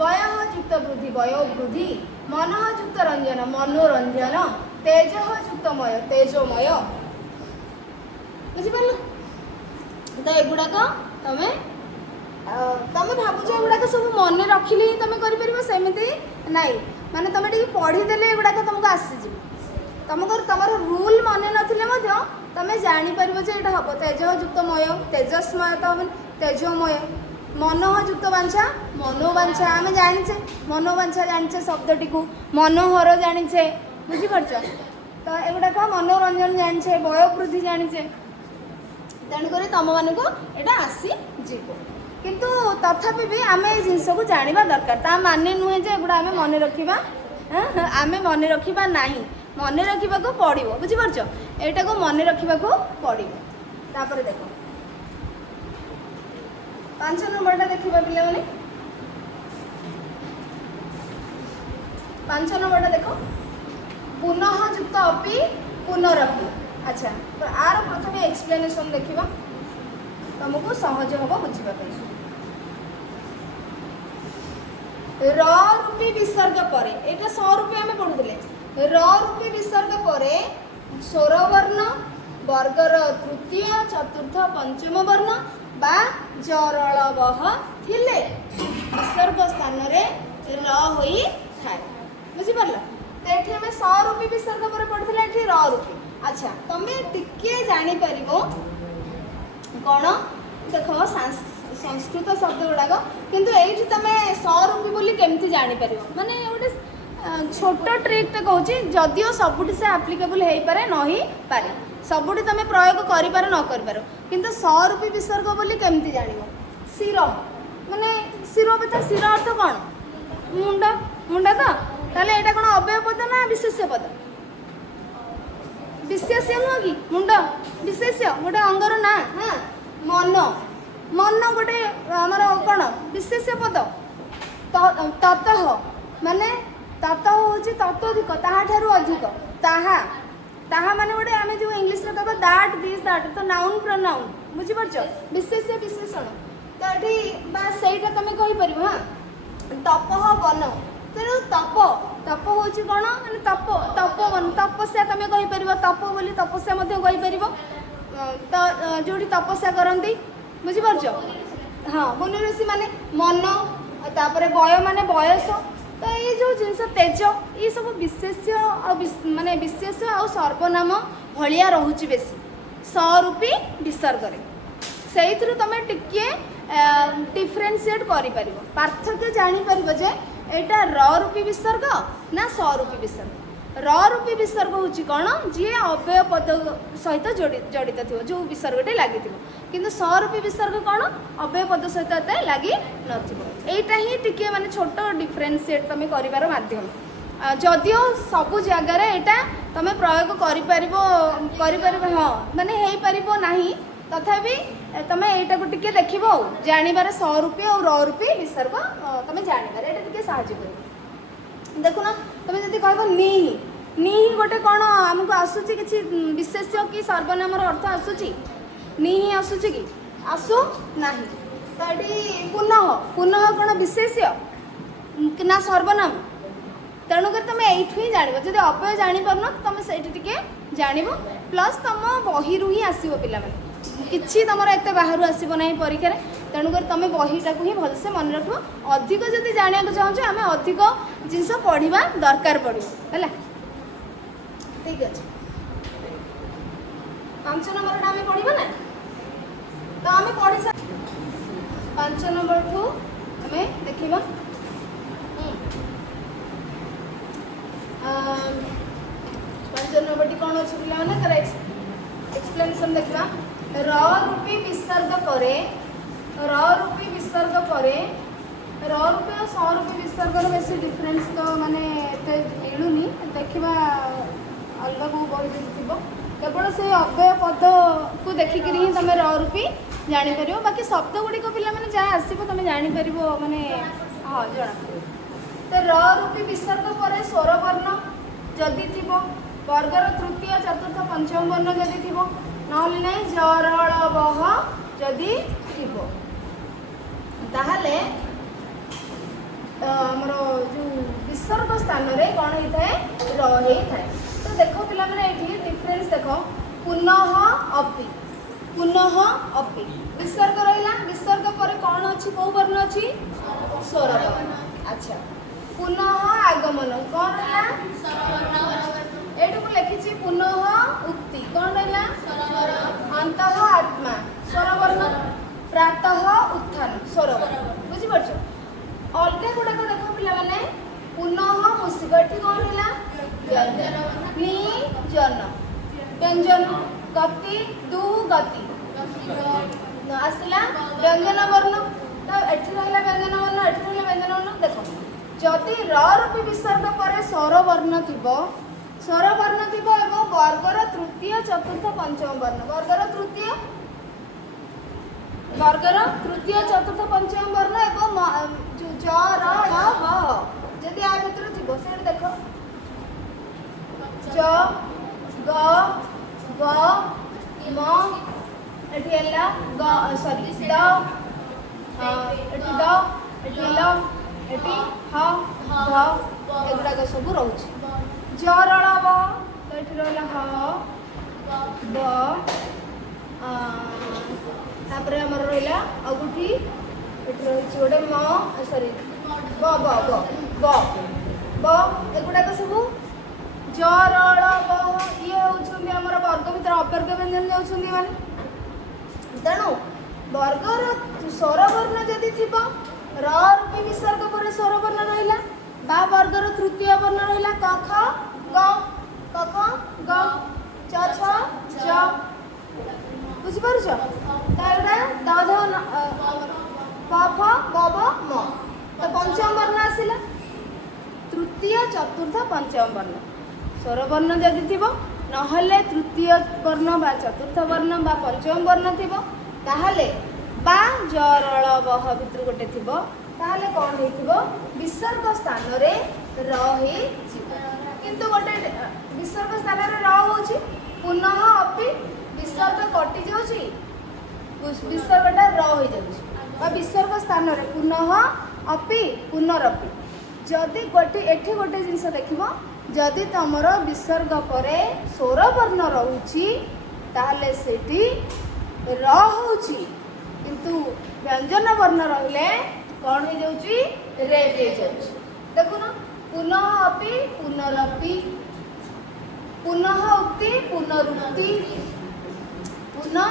वयः युक्त वृद्धि वयो वृद्धि मनः युक्त रंजन मनोरंजन तेजः युक्त मय तेजोमय बुझी पारलो तो एगुड़ाक तमे तमे भाबुछ एगुड़ाक सब मन रखिले ही तमे करि परिबो सेमिति नाही माने तमे टी पढ़ी देले एगुड़ाक तुमको आसी जी तुमको तमर रूल मन नथिले मध्य तमे जानि परिबो जे एटा हबो तेजः युक्त मय तेजस्मय तो तेजोमय मनोह युक्त वांछा मनोवांछा आम जाचे मनोवांछा जाचे शब्दटी को मनोहर जाचे बुझीपार तो एगुड़ाक मनोरंजन जाचे वयोवृद्धि जाचे तेणुक तुम मान को यहाँ आसी जीव किंतु तथापि भी आम जिनस को जाना दरकार ता माने नुहे जे एगुड़ा आम मन रखा आम मन रखा ना मन रखा पड़ो बुझीपार यहाँ को मन रखा पड़ो तापर देख 5 नंबरटा देखा पिला माने 5 नंबरटा देख पुनः युक्त अपि पुनरपि अच्छा तो आर प्रथम एक्सप्लेनेशन देखा तुमको सहज हम बुझा रूपी विसर्ग पर यहाँ स्वरूपी आम पढ़ुले रूपी विसर्ग पर स्वरवर्ण वर्गर तृतीय चतुर्थ पंचम वर्ण बा जरलवह थिले विसर्ग स्थान रे र होई थाए बुझिपारल तो ये आम स्वरूपी विसर्ग पर पढ़ुले ये रूपी अच्छा तमे टिके जानी परिबो कौन देख संस्कृत शब्द गुड़ाक किंतु ये तुम स्वरूपी बोली केमती जापर माने गोटे छोट ट्रिक कहूँ जदिओ सबुठ से आप्लिकेबल हो पारे न ही पारे सबुठ तुम प्रयोग कर न कर किंतु स्वरूपी विसर्ग बोली केमती जान शिर माने शिर बता शिर अर्थ कौन मुंड मुंडा तो ताले यहाँ कौन अव्यय पद ना विशेष्य पद विशेष्य नुह कि मुंड विशेष्य गोटे अंगर ना हाँ मन मन गोटे आमर कौन विशेष्य पद ततः माने ततः हूँ ततोधिक ताहाठारु अधिक ताहा ताहा माने गोटे आम जो इंग्लीश में कहब दैट दिस दैट तो नाउन प्रोनाउन बुझीपार विशेष्य विशेषण तो ये सहीटा तुम कहीपर हाँ तपह वन तेणु तप तप हूँ कौन मैंने तप तपोवन तपस्या तुम कहीपर तप बोली तपस्या कहीपर तो जो तपस्या करती बुझीपार हाँ मुनि ऋषि माने मन तापर बय माने बयस तो ये जो जिनस तेज ये सब विशेष्य माने विशेष आ सर्वनाम भलिया रोचे बेसी स्वरूपी विसर्ग से तुम टिके डिफरेन्सीएट कर पार्थक्य जापर जे यहाँ र रूपी विसर्ग ना स रूपी विसर्ग। र रूपी विसर्ग हूँ कौन जी अव्यय पद सहित जड़ित थी जो विसर्गटे लगी किंतु स रूपी विसर्ग कौन अव्यय पद सहित एत लगी नहींटा ही टिके माने छोट डिफरेन्सीएट तुम कर माध्यम जदिओ सबु जगार यहाँ तुम प्रयोग कर हाँ माने हो पार ना तथापि तुम यटा को टिके देख जानवर स रूपी और र रूपी विसर्ग तुम जानवर ये टिके साहाय्य कर देखुना तुम जब कह नी गोटे कौन आमको आसूची किसी विशेष्य कि सर्वनाम अर्थ आसूची नी आसूची कि आसू ना तो ये पुनः पुनः कौन विशेष्य ना सर्वनाम तेणुकर तुम यू ही जान जब अव्यय जापर तुम से जान प्लस तुम बही ही आसो पिला किसी तुम एत बाहर आसब ना परीक्षा तेणुकर तुम बहीटा को ही भलसे मन रख अधिक जब जाना चाहूँ आम अधिक जिनस पढ़ा दरकार पड़ो है ठीक अच्छे 5 नंबर आम पढ़ा ना तो आम पढ़ी 5 नंबर ठू आम देखा 5 नंबर टी कौन अच्छे पे तार एक्सप्लेनेशन देखा र रूपी विसर्ग परे र रूपी विसर्ग परे र रूपी और स रूपी विसर्गर बेसी डिफरेन्स तो माने मिलूनी देखा अलग को बही थी केवल से अव्यय पद को देखिक ही तुम र रूपी जापर बाकी शब्द गुड़िक पे जहाँ आसो तुम जापर माने हाँ जना तो र रूपी विसर्ग पर स्वर वर्ण जदि थी वर्गर तृतीय चतुर्थ पंचम वर्ण जदि थी ना जरल बह जदि थी ताहले आमर जो विसर्ग स्थान रे कौन होता है रही थाए तो देखो पिला माने ये डिफरेंस देखो पुनः अपि विसर्ग रहा विसर्ग पर कौन अच्छी कौ वर्ण अच्छी स्वर वर्ण अच्छा पुनः आगमन कौन रहा एटू लिखी पुनः उक्ति कौन रहा अंत आत्मा स्वर वर्ण प्रातः उत्थान स्वर वर्ण बुझीपार अलग गुड़ाक देख पे पुनः मुसिब ये कौन है जन व्यंजन गति दु गति आसला व्यंजन वर्ण तो एठी रहा व्यंजन वर्ण एठी रहा व्यंजन वर्ण देख जदि र रूपी विसर्ग पर स्वर वर्ण थी स्वर वर्ण थी एवं वर्गर तृतीय चतुर्थ पंचम वर्ण वर्गर तृतीय चतुर्थ पंचम वर्ण एवं ज र ब जदि आ भीतर थी से देख ज ग ब म एठी हला ग सॉरी द एठी द एठी ल एटी ह ध एगुड़ाक सब रोचे जरल ब तो ये रहा ह ब तापर आमर रहा आगुठी ये रही गोटे म सॉरी ब ब ब ब ब एगुड़ाक सब जरल ब ये होती वर्ग भर अवर्ग व्यंजन जाऊँगी मैंने तेणु वर्गर स्वर वर्ण जदि थी र रूपी विसर्ग पर स्वर वर्ण रहा बा वर्गर तृतीय वर्ण रहा क ख ग च छ ज बुझीपार दध प फ ब ब म तो पंचम वर्ण आसला तृतीय चतुर्थ पंचम वर्ण स्वर वर्ण जदि थी ना तृतीय वर्ण बा चतुर्थ वर्ण बा पंचम वर्ण थी ताहले बा जरल बह भितर गोटे थी ताहले कौन हो विसर्ग स्थान रे रही किंतु गोटे विसर्ग स्थान रे रही पुनः अपि विसर्ग कटि जाऊँगी विसर्गटा रही जा विसर्ग स्थान रे पुनः अपि पुनरपि जदि गोटे एठी गोटे जिनस देख जदि तुमर विसर्ग पर स्वर वर्ण रोची ताहले सेठी रहुची किंतु व्यंजन वर्ण रहिले कौन हो जाऊँगी रे हो देखुन पुनः अपि पुनरपि पुनः उक्ति पुनरुक्ति पुनः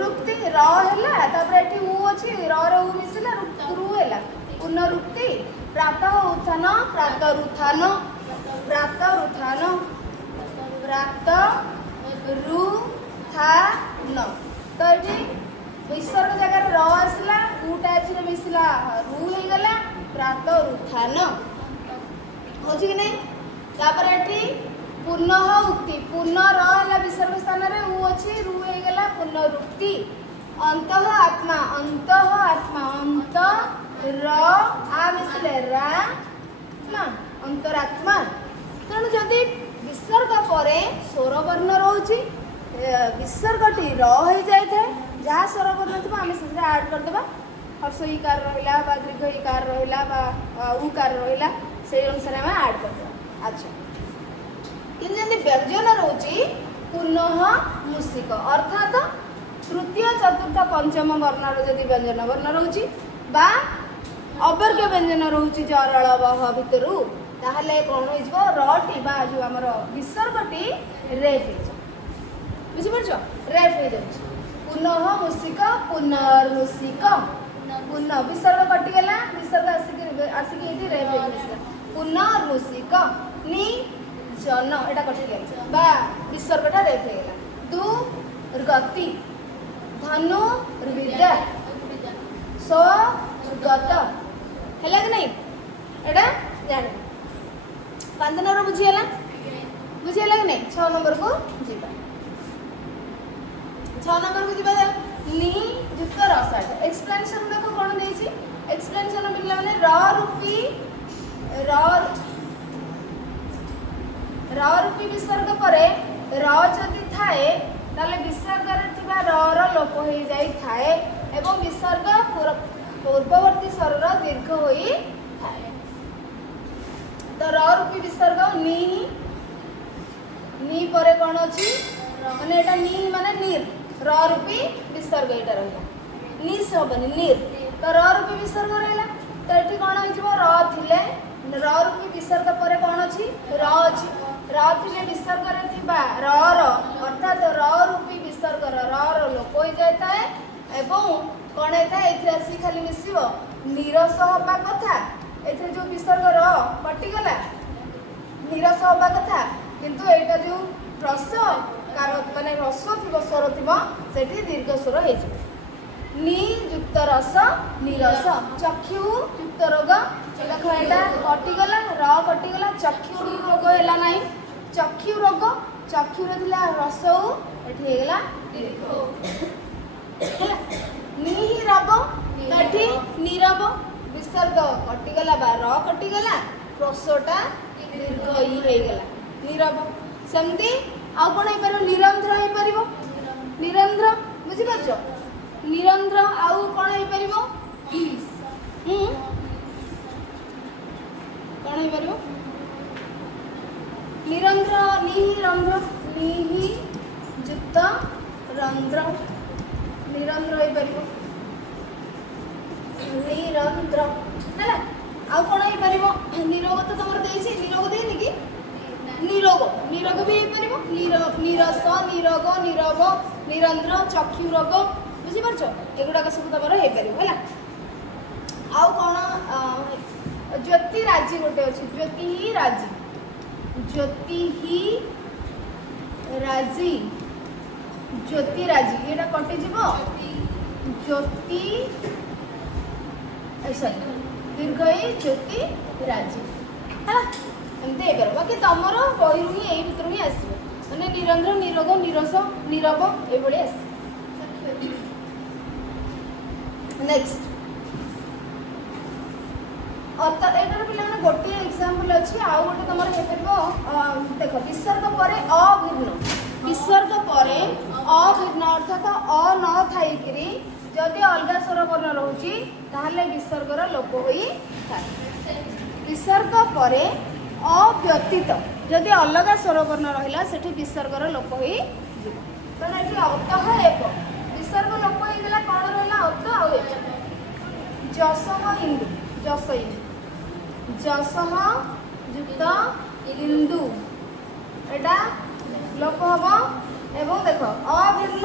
रुक्ति र हैला तापर एठी उ अछि र रे उ मिसिला रु हैला पुनरुक्ति प्रातः उत्थान प्रातरुत्थान प्रातरुत्थान प्रातरुत्थान तो एठी विसर्ग जगह र आसला उटा एठी मिसिला रु हे गला प्रातरुत्थान होछि कि नहीं तापर एठी पुनः उक्ति पुनः र हैला विसर्ग स्थान रे उ अछि रु हे गला पुनरुक्ति अंतः आत्मा अंत र आ मिसले रा ना अंतरात्मा तेणु जदि विसर्ग परे स्वर वर्ण रोची विसर्गटी र हो जाए जहाँ स्वर वर्ण थी आम से ऐड करदे हर्ष इकार रहा दीर्घ इकार रहा उकार रहा से अनुसार आम ऐड करदे अच्छा कि व्यंजन रोची पुनः मूषिक अर्थात तृतीय चतुर्थ पंचम वर्णर जदि व्यंजन वर्ण रोची बा अवर्ग व्यंजन रोची जरल बह भितर ताहले कौन हो रटी बा जो आमर विसर्गटी रेफ बुझी पार्छ रेफ हो जाए पुनः मूषिक पुनर्मूषिक पुनः विसर्ग कटिगला विसर्ग आसिक रेफ हो पुनर्मूषिक नि जन एटा कटिगला बा विसर्गटा रेफ हो गला दुर्गति धनु विद्या स्वगत है कि नहीं एटा जान 5 नंबर बुझीगला बुझीगला कि नहीं 6 नंबर को जीवा 6 नंबर को जीवा नि युक्त रस एक्सप्लेनेशन देखो कौन देछि एक्सप्लेनेशन मिलला माने र रूपी विसर्ग परे र जदि थाए ताले विसर्ग रे थिबा र लोप हो जाई थाए एवं विसर्ग पूर्ववर्ती स्वर दीर्घ होई थाए तो र रूपी विसर्ग नी परे कौन अछि माने एटा नी माने नीर र रूपी विसर्ग एटा रहला नी सबनी नीर तो र रूपी विसर्ग रहला तो एठी कौन होई जबो र थिले र रूपी विसर्ग परे कौन अछि र अछि र थिले विसर्ग रे थिबा र अर्थात र रूपी विसर्ग र लोप होई जाता है एवं कौन होता है एथि आसी खाली मिसिबो निरस होबा कथा एथि जो विसर्ग र कटिगला निरस होबा कथा किंतु एटा जो रस माने रस थी स्वर थी से दीर्घ स्वर हो नि युक्त रस निरस चक्षु युक्त रोग देखो एटा कटिगला र कटिगला चक्षु रोग हैला नहीं चक्षु रोग चक्षु रे थिला रस एठी हेगला दीर्घ निरव तठी निरव विसर्ग कटिगला बा र कटिगला रसटा दीर्घ ई हेगला निरव सेमती आउ कोन हे परबो निरंध्र हे परबो निरंध्र बुझि पाछो निरंध्र आउ कोन हे परबो कोन हे परबो निरंध्र निहि युक्त रंध्र निरंध्र हे परबो निरंध्र हैला आउ कोन हे परबो निरोग तो तमर देछि निरोग देनि कि निरोग निरोग भी हो पारिबो निरस निरोग निरोग निरंध्र चक्षु रोग बुझी पारछो एगुडा सब तमर हे पारिबो हैला आउ कोन ज्योति राजी गोटे अछि ज्योति राजी एटा कटि जीवो ज्योति ऐसा दीर्घ ज्योति राजी है एमती हो बाकी तुम बही ही यही भितर ही आसो मैंने निरंध्र निरोग निरस निरव ये आस नेक्स्ट एटार पे गोटे एग्जांपल अच्छी आउ गोटे तुम देख विसर्ग पर अभिन्न विसर्ग पर अभिन्न अर्थात अ न थी जदि अलग स्वर वर्ण रोचे ताहले विसर्गर लोप होई थाए विसर्ग पर अव्यतीत जदि अलग स्वर वर्ण रहा से विसर्गर लोप हो तेना ये अतः एक विसर्ग लोप होगा कौन रहा अत जसह इंदु जसह युक्त इंदु एटा लोप हम एवं देख अभिन्न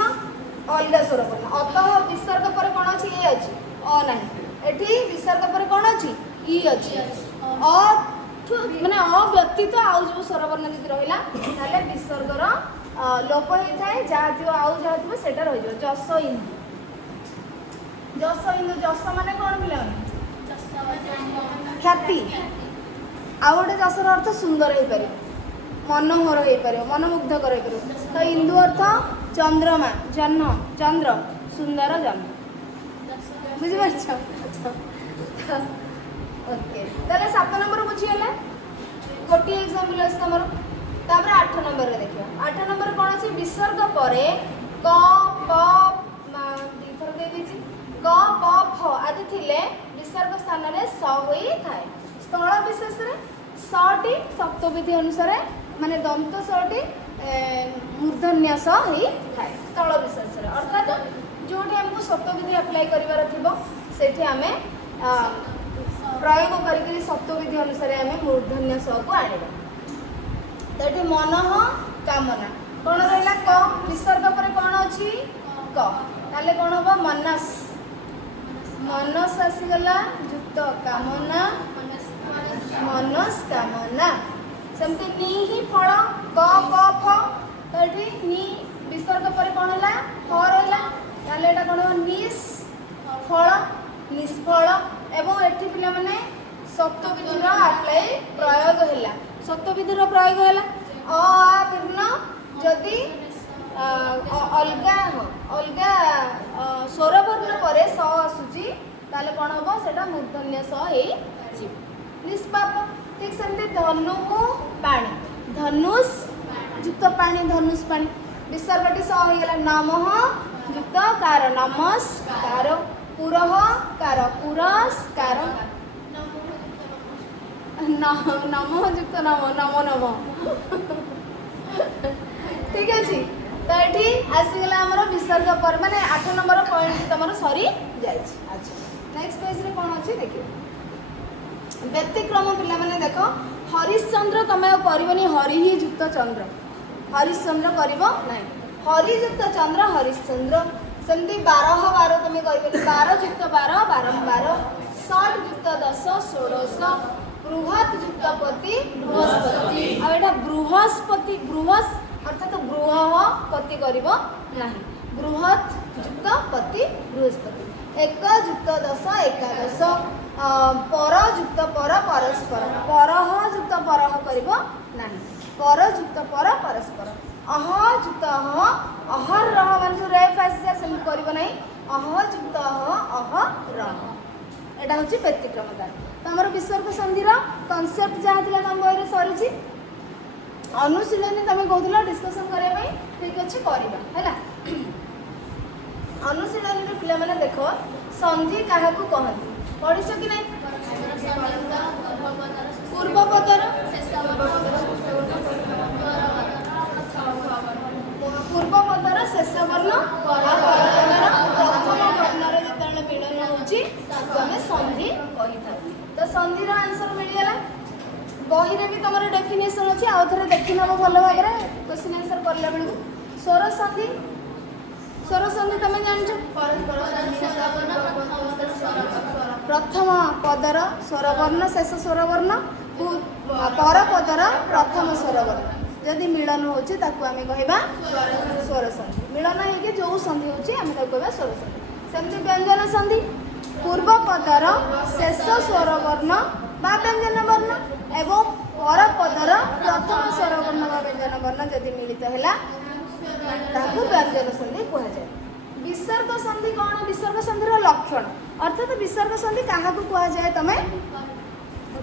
अलग स्वर वर्ण अतः विसर्ग पर कौन अच्छी ए अच्छी अ नहीं एठी विसर्ग पर कौन अच्छी इ अच्छी अ माने अव्यतीत आउ जो स्वर वर्ण यदि रहिला ताले विसर्गर लोप होई थाए जहा जो आउ जहा थो सेटा रहि जो जस इंदु जस माने कोन मिले ख्याति आउ गोटे जसर अर्थ सुंदर हो पारे मनोहर हो पारे मनमुग्धकर हो पारे तो इंदु अर्थ चंद्रमा जन्म चंद्र सुंदर जन्म बुझी पारछ ओके ताले 7 नंबर बुझीगला गोटी एग्जांपल अछि तमरो तापर 8 नंबर रे देखियो 8 नंबर कोन अछि विसर्ग परे क प दीथर दे दिछि क प फ आदि थिले विसर्ग स्थान रे स होई थाए स्थल विशेष रे सटी सप्तविधि अनुसार माने दंत सटी मूर्धन्य स होई थाए स्थल विशेष रे अर्थात जोठी हमको सप्तविधि अप्लाई करिवार थिबो सेठी हमें प्रयोग करके सप्तविधि अनुसार आम मूर्धन्य स को आनिबा तो ये मनः कामना कौन रहा क विसर्ग पर कौन अच्छी क ताले कौन हम मनस मनस आसीगला युक्त कामना मनस्कामना सेमती नी ही फल क प फ तो ये नी विसर्ग पर कौन है फ रहा ताले एटा कौन निस फल निष्फल एवं एठी पिला माने सप्तविधिर अप्लाई प्रयोग हैला सप्तविधिर प्रयोग हैला अ आ विघ्न जदि अलगा अलगा स्वरवर्ण परे स आसुची ताले कोन हबो सेटा मूर्धन्य स हे जी निष्पाप ठीक सेमते धनु पानी धनुष युक्त पानी धनुष पानी विसर्गटी स हो गेला नमः युक्त कार नमस्कार पुरः कार पुरस्कार नमो युक्त नमो नमो नमो ठीक अछि तो एठी आसीगला हमर विसर्ग पर माने 8 नंबर पॉइंट तमर सरी जाय छी अच्छा नेक्स्ट पेज रे कोन अछि देखियो व्यतिक्रम पिला माने देखो हरिश्चंद्र तमे करबनी हरि ही युक्त चंद्र हरिश्चंद्र करबो नै हरि युक्त चंद्र हरिश्चंद्र सेमती 12 12 तुम्हें कहबे 12 युक्त 12 बारंबार 60 युक्त 10 16 बृहत युक्त पति बृहस्पति आ एटा बृहस्पति बृहस अर्थात बृह पति करबो नाही बृहत युक्त पति बृहस्पति 1 युक्त 10 11 पर युक्त पर परस्पर परह युक्त परह करबो नाही पर युक्त पर परस्पर अह युक्त अहर रह मान जो रेफ आसी सेम करबो नाही अह युक्त अह रह एटा होची व्यतिक्रमता तो हमर विसर्ग संधि रा कांसेप्ट जहा थिला हम बहिरे सरीची अनुशीलनी तमे कहउतला डिस्कशन करे भाई ठीक अछि करबा हैला अनुशीलनी रे पिला माने देखो संधि काहा को कहନ୍ତି पढिसो कि नै पूर्व पदर पूर्व पदर शेष वर्ण परपदर प्रथम वर्ण रे जेतले मिलन होची ताको हमें संधि कहि था तो संधि रा आंसर मिल गेला बही रे भी तमरो डेफिनेशन अछि आ थरे देखि नबो भलो भागरे क्वेश्चन आंसर करला बेलु स्वर संधि तमे जानछो प्रथम पदर स्वर वर्ण शेष स्वर वर्ण पर पदर प्रथम स्वर वर्ण जदि मिलन होची ताकू आमे कहबा स्वर संधि मिलन हे के जो संधि होची आमे ताकू कहबा स्वर संधि सेमति व्यंजन संधि पूर्व पदर शेष स्वर वर्ण बा व्यंजन वर्ण एवं पर पदर प्रथम स्वर वर्ण बा व्यंजन वर्ण जदि मिलित हैला ताकू व्यंजन संधि कहा जाय विसर्ग संधि कोन विसर्ग संधि रो लक्षण अर्थात विसर्ग संधि काहा को कहा जाय तमे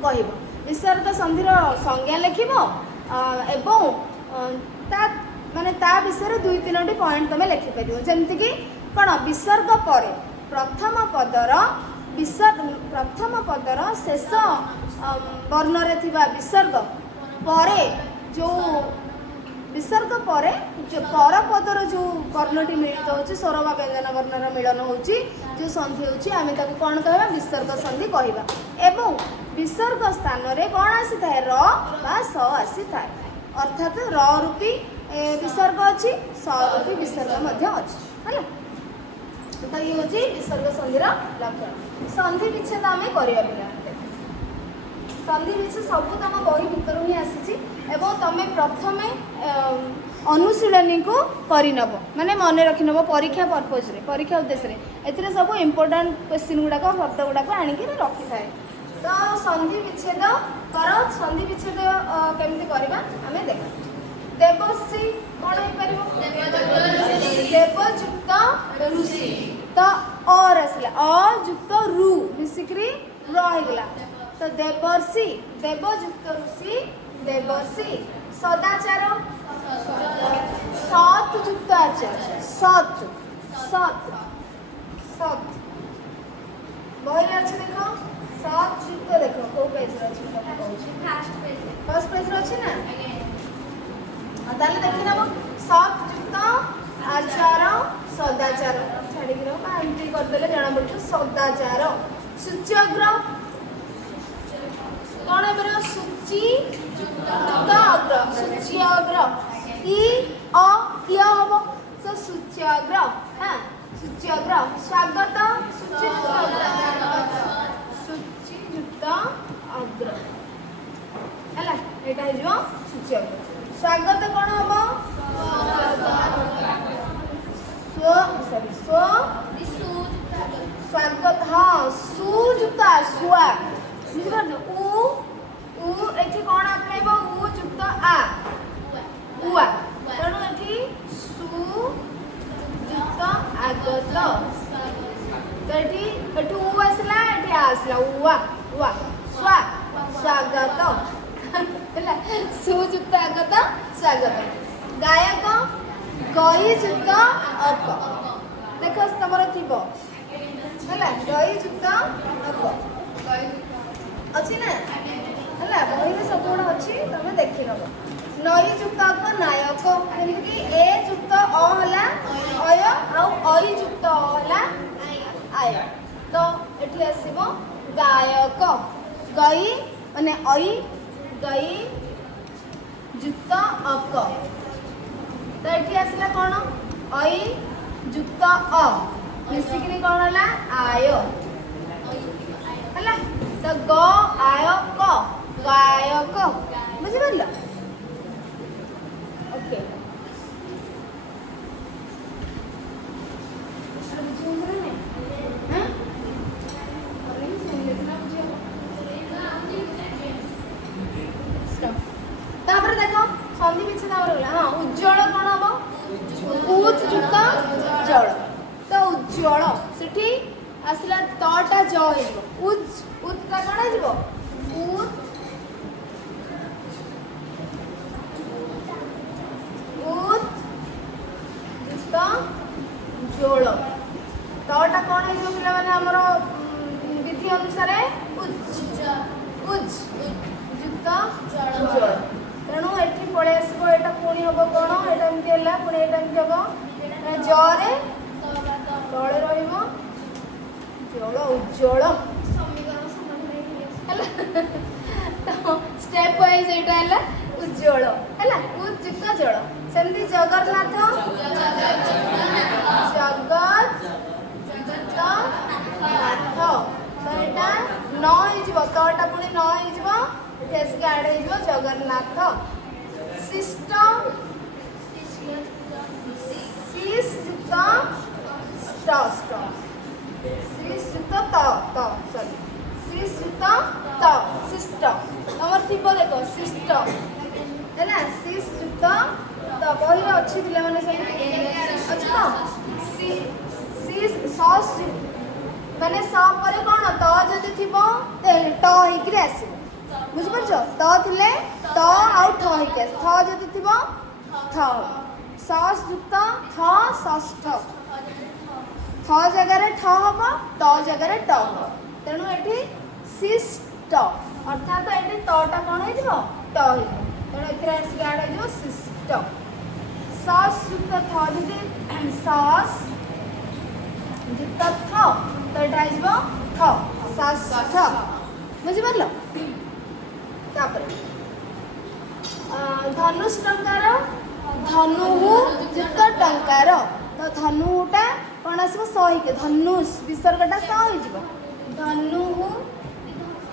कहिबो विसर्ग संधि रो संज्ञा लिखिबो एवं ता माने ता विषय 2-3 पॉइंट तमे लिखि परिबो जेमति कि कोन विसर्ग परे प्रथम पदर शेष वर्ण रे थिबा विसर्ग परे जो विसर्ग परे जो पर पदर जो वर्णटी मिलित होची स्वर बा व्यंजन वर्णर मिलन होची जो संधि होची आमे ताको कोन कहबा विसर्ग संधि कहबा एवं विसर्ग स्थान रे कोन आसी थाए र बा स आसी थाए अर्थात र रूपी विसर्ग अछि स रूपी विसर्ग मध्य अछि। है। तो ये हूँ विसर्ग संधि लक्षण। संधि विच्छेद आम करवा पिला संधि विच्छेद सब तुम बही भितर ही आसी तुम प्रथम अनुशीलनी को करनब माने मन रखिनब परीक्षा पर्पज रे परीक्षा उद्देश्य ए सब इम्पोर्टाट क्वेश्चन गुड़ाक शब्द गुड़ाक आणिक रखी थाए। तो संधि विच्छेद कर संधि विच्छेद केमती करवा आम देख देवश्री कौन हो पार देवयुक्त ऋषि तो और आसला अयुक्त रु मिसिक्री रहीगला तो देवर्षि देवयुक्त ऋषि देवर्षि सदाचार सत युक्त आचार्य सत सत सत बही अच्छे देख सत युक्त देख कौ पेज फर्स्ट पेज अच्छे ना देखी नब सत युक्त आचार सदाचार छाड़ी एमती करदे जना पड़े सदाचार सूच्यग्र कौन है सूची अग्र सूच्यग्र हम तो सूच्यग्र हाँ सूच्यग्र स्वागत सूचीयुक्त अग्र है यहाँ सूच्यग्र स्वागत कौन हम स्वागत हाँ सुयुक्त सुआ बुझे कौन आपन उ युक्त आ उआ तेणु ये सुयुक्त आगत तो ये उ आसला ये आसला उआ उआ स्वा स्वागत है सुयुक्त आगत स्वागत गायक गयुक्त अक देख तुम थी है गयुक्त अक अच्छी ना है बही में सब गुण अच्छी तुम देखी नब नई युक्त अक नायक जमीक ए युक्त अला अय आई युक्त अला आय तो ये आसब गायक गई माने आई गई युक्त अक तो ये आसला कौन आई युक्त अ मिसिक कौन है आय है तो ग आय क गायक बुझिपार ओके देख संधि विच्छेद हाँ उज्ज्वल कौन हम उज्जुक्त जल तो उज्ज्वल से आसला तटा ज हो उत्ता कौन हो जोड़ तटा कौन हो पे आमर विधि अनुसार युक्त जोड़ तेणु ये पलि आसो यहाँ पुणी हम कौन यहाँ एमती है पुणी यहाँ हम जरे तले रोल उज्ज्वल तो स्टेप वाइज यहाँ है उज्ज्वल है उज्जुक्त जल सेमती जगन्नाथ जगन्नाथ तो यहाँ न होटा पुणी न होसिक आड हो जगन्नाथ शिष्ट शीषयुक्त शीषयुक्त सॉरी शीषयुक्त शिष्ट तुम थी देख शिष्ट है ना शीषयुक्त बही अच्छी पे अच्छी तो माने पर कौन त जदि थी ट होकर आस बुझिपार त थे त आउ ठ होके थ जदि थी थ सयुक्त थ षष्ठ थ जगार ठ हम त जगार ट हम तेणु ये शिष्ट अर्थात ये तटा कौन हो ट हो तेणु ये आसिक आड हो शिष्ट सयुक्त थ जी सस युक्त थ तो यहाँ थ षष्ठ बुझिपार धनुष टंकार धनु युक्त टंकार तो धनुटा कौन आसो सहिके धनुष विसर्गटा स हो धनु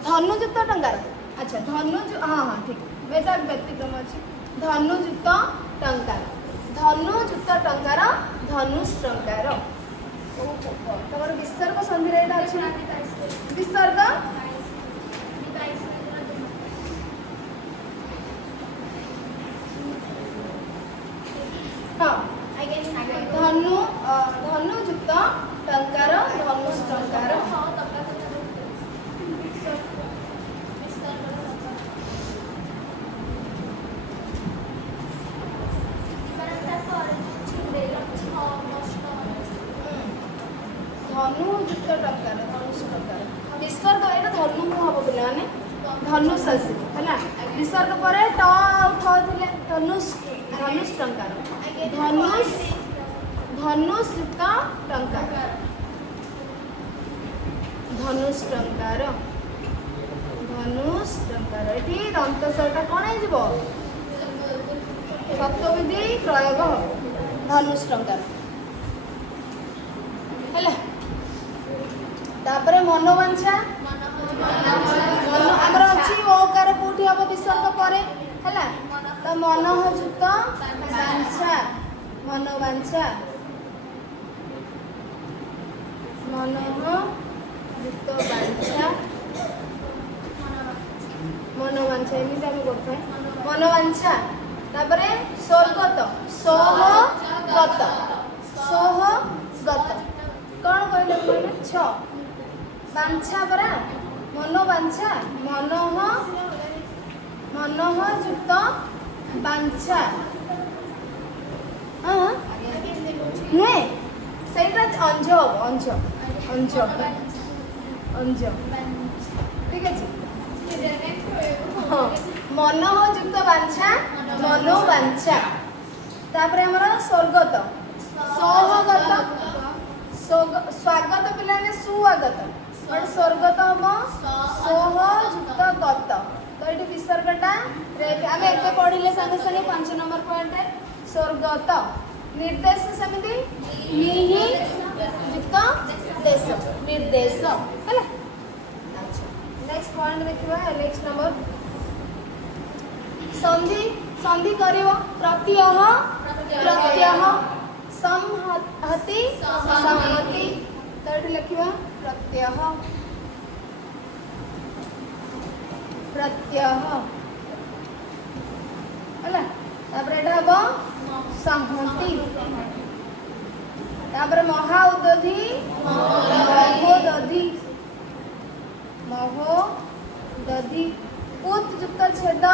धनुजुक्त टंकार अच्छा धनु हाँ हाँ ठीक बेटा व्यतिक्रम अच्छी धनुजुक्त टंकार धनुजुक्त टंकार धनुष टंकार तमर विसर्ग संधि रे एटा अछि विसर्ग हाँ धनु धनुजुक्त टंकार धनुष टंकार धनुजुक्त टंकार धनुष टंकार विसर्ग एटा धनु हबो बिना ने धनुष आसी हैला विसर्ग परे ट ठ थिले धनुष धनुष टंकार धनुष धनुषयुक्त टंकार धनुष टंकार धनुष टंकार एठी दंत सटा कोन हे जिवो शब्दविधि प्रयोग हो धनुष टंकार हैला तापरे मनोवांछा मन हमर अछि ओकार कोठी हबो विसर्ग परे हैला तो मनोयुक्त वांछा मनोवांछा मनोयुक्त वांछा मनोवांछा एमिति हम करथाय मनोवांछा तापरे स्वर्गत सोहगत सोहगत कौन कहले कहले छ वांछा परा मनोवांछा मनोयुक्त वांछा हाँ नुहे सहीटा अंज अंज अंज अंज ठीक है हाँ मनोयुक्त वांछा मनोवांछा तापर हमर स्वर्गत सोहगत स्वागत पिलाने सुआगत बट स्वर्गत हम सोहयुक्त गत तो ये विसर्गटा आम एबे पढ़िले संगे संगे 5 नंबर पॉइंट स्वर्गत निर्देश सेमिति निहित देश निर्देश हैला अच्छा नेक्स्ट पॉइंट देखिबा नेक्स्ट नंबर संधि संधि करिवो प्रत्यय प्रत्यय संहति संहति तड लिखिबा प्रत्यय प्रत्यय हैला तापर एटा हबो संहति तापर महाउदधि महोदधि महोदधि उत्युक्त छेद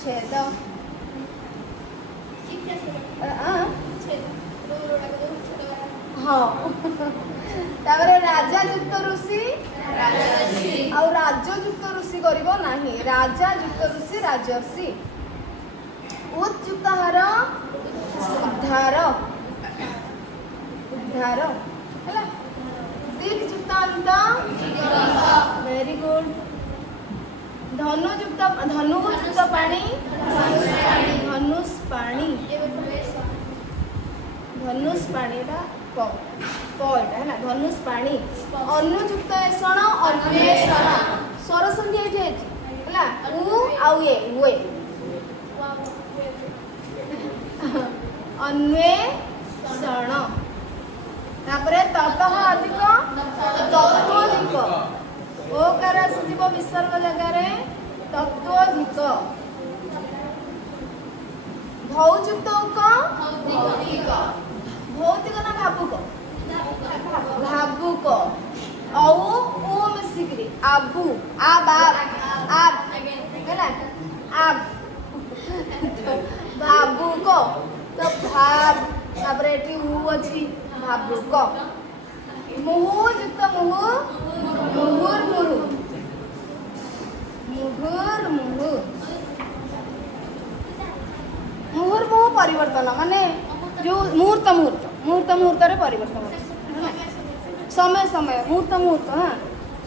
छेद हाँ तापर राजा युक्त ऋषि और राज्य युक्त ऋषि करिवो नाही राजा युक्त ऋषि राजर्षि उत्युक्त हर उद्धार उद्धार हैला दीर्घ युक्त अंत वेरी गुड धनुयुक्त धनुयुक्त पानी धनुष पानी धनुष पानी एटा प एटा हैला धनुष पानी अनुयुक्त ऐसण अन्वेषण स्वर संधि एठी हैला उ आउ ए वे अन्वेषण तापरे ततः अधिक तत्त्वाधिक ओकार आसीजिवो विसर्ग जगह रे तत्त्वाधिक भौजुक्त भौतिक भौतिक ना भावुक भावुक औ ओ मिसिकरी आबू आब हैला आब भावुक तो भाव तापर एठी उ अछि भावुक मुहुयुक्त मुहु मुहुर्मुहु मुहुर्मुहु मुहुर्मुहु परिवर्तन माने जो मुहूर्त मुहूर्त मुहूर्त मुहूर्त रे परिवर्तन समय समय मुहूर्त मुहूर्त हाँ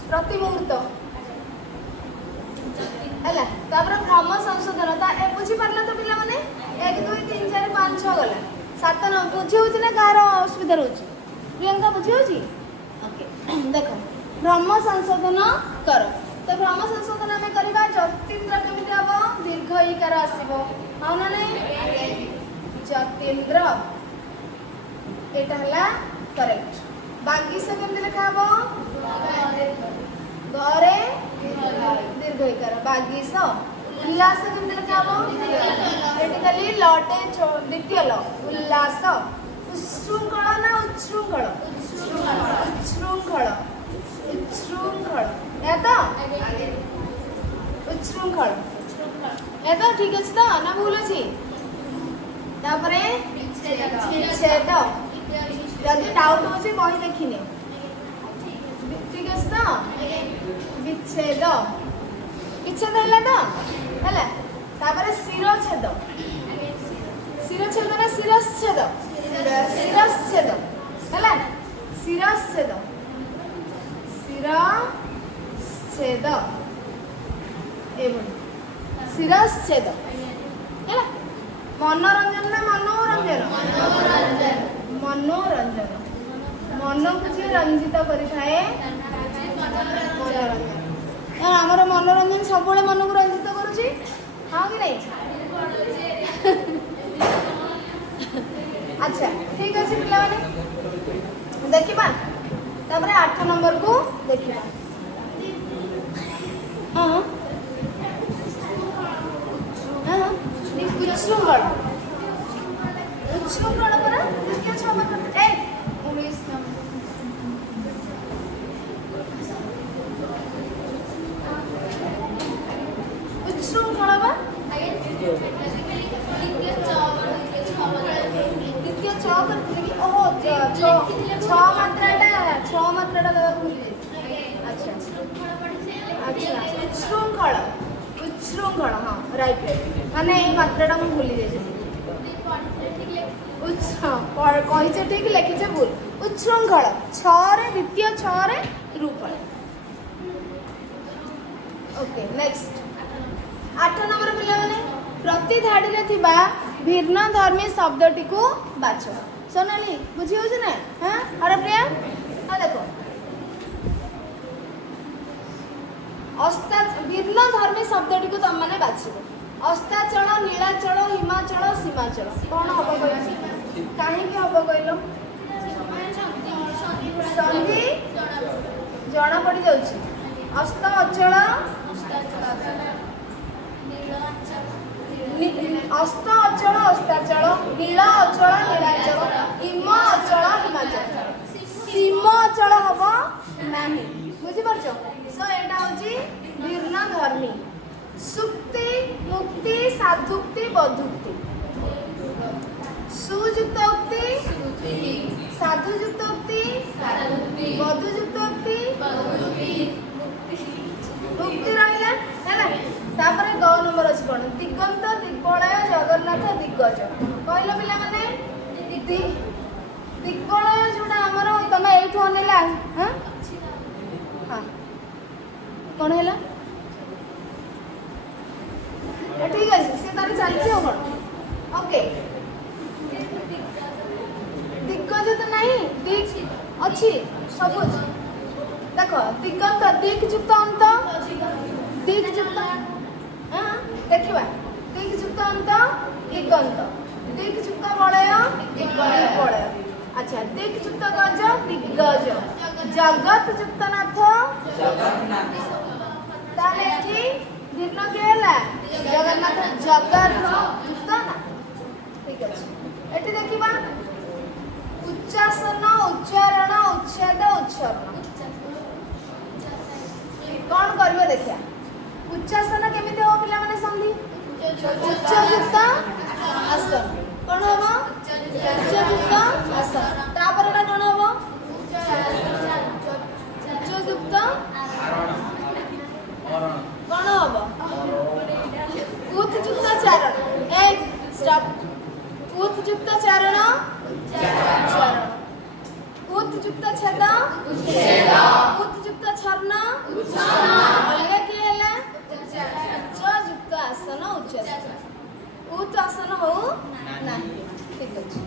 प्रति मुहूर्त हैला तापर क्रम संशोधन ता ए बुझी पारला तो पिला माने 1 2 3 4 5 6 गला 7 नंबर बुझी होची ना कार असुविधा रहउची प्रियंका बुझी होची ओके देखो भ्रम संशोधन कर तो भ्रम संशोधन आम करवा जतीन्द्र केमिति हम दीर्घ इकार आसीबो हाँ ना नहीं जतीन्द्र एटा हला करेक्ट बागीश केमिति लिखा हम गरे दीर्घ इकार बागीश उल्लास केमिति लिखा हम एटी खाली लटे द्वितीय ल उल्लास उच्छृंखल ना उच्छृंखल उच्छृंखल उच्छृंखल या तो उच्छृंखल या तो ठीक अछि तो ना भूल अछि तापरे विच्छेद यदि डाउट होछि कहि देखिने ठीक अछि तो विच्छेद विच्छेद हैला तो हैला तापरे शिरोच्छेद शिरोच्छेद ना शिरच्छेद शिरच्छेद हैला शिरच्छेद शिरच्छेद एवं शिरच्छेद हैला मनोरंजन ना मनोरंजन मनोरंजन मन को जे रंजित करि थाए मनोरंजन आमर मनोरंजन सब मन को रंजित करुची हाँ कि नहीं अच्छा ठीक अच्छे पिला देखा तापर 8 नंबर को देखा हाँ हाँ उच्छृंखल उच्छृंखल पर द्वितीय 6 नंबर 19 उच्छृंखल बा द्वितीय 6 करथि ओहो 6 मात्राटा दबा भूल अच्छा अच्छा उच्छृंखल उच्छृंखल हाँ राइट माने ए मात्राटा मैं भूली जाइए कहीचे ठीक लिखीचे भूल उच्छृंखल 6 रे द्वितीय 6 रे रूपल ओके नेक्स्ट 8 नंबर पिला माने प्रति धाड़ी रे थिबा भिन्न धर्मी शब्दटी को बाछ सोनाली बुझी हो ना हाँ अरे प्रिया हाँ देखो भिन्न धर्मी शब्दटी को तुम मैंने बाछब अस्ताचल नीलाचल हिमाचल सीमाचल कौन हम कहीं हम कहल संधि जना पड़ जाऊँ अस्त अचल अस्त अचल अस्ताचल नील अचल नीलाचल हिम अचल हिमाचल सीम अचल हम ना बुझीपार सो यहाँ हूँ भिन्न धर्मी सुक्ति मुक्ति साधुक्ति बधुक्ति सुयुक्त उक्ति साधुयुक्त उक्ति बधुयुक्त उक्ति मुक्ति रहा तापर ग नंबर अच्छी कौन दिगंत दिग्वलय जगन्नाथ दिग्गज कहल पिला माने दिग्वलय जोटा आमर तुम यू अनेला हाँ हाँ कौन है ठीक है सी तार चलती हो कौन ओके दिग्गज तो नहीं दिग अच्छी सब देख दिगंत दिग्युक्त अंत दिग्युक्त हाँ देखा दिग्युक्त अंत दिगंत दिग्युक्त वलय दिग्वलय अच्छा दिग्युक्त गज दिग्गज जगत युक्त नाथ ताले एठी भिन्न के हला जगन्नाथ जगत युक्त नाथ ठीक अछि एठी देखिबा उच्चासन उच्चारण उच्छेद उच्चारण कौन करबे देखिया उच्चासन केमिति हो पिला माने संधि उच्च युक्त आसन कौन हो उच्च युक्त आसन तापर एटा कौन हो उच्च युक्त कौन हो उच्चयुक्त चारण ए स्टॉप उच्चयुक्त चारण चारण उच्चयुक्त छेद छेद उच्चयुक्त छर्ण छर्ण अलग के हला उच्चयुक्त आसन उच्च उत आसन हो ना। ठीक अच्छे।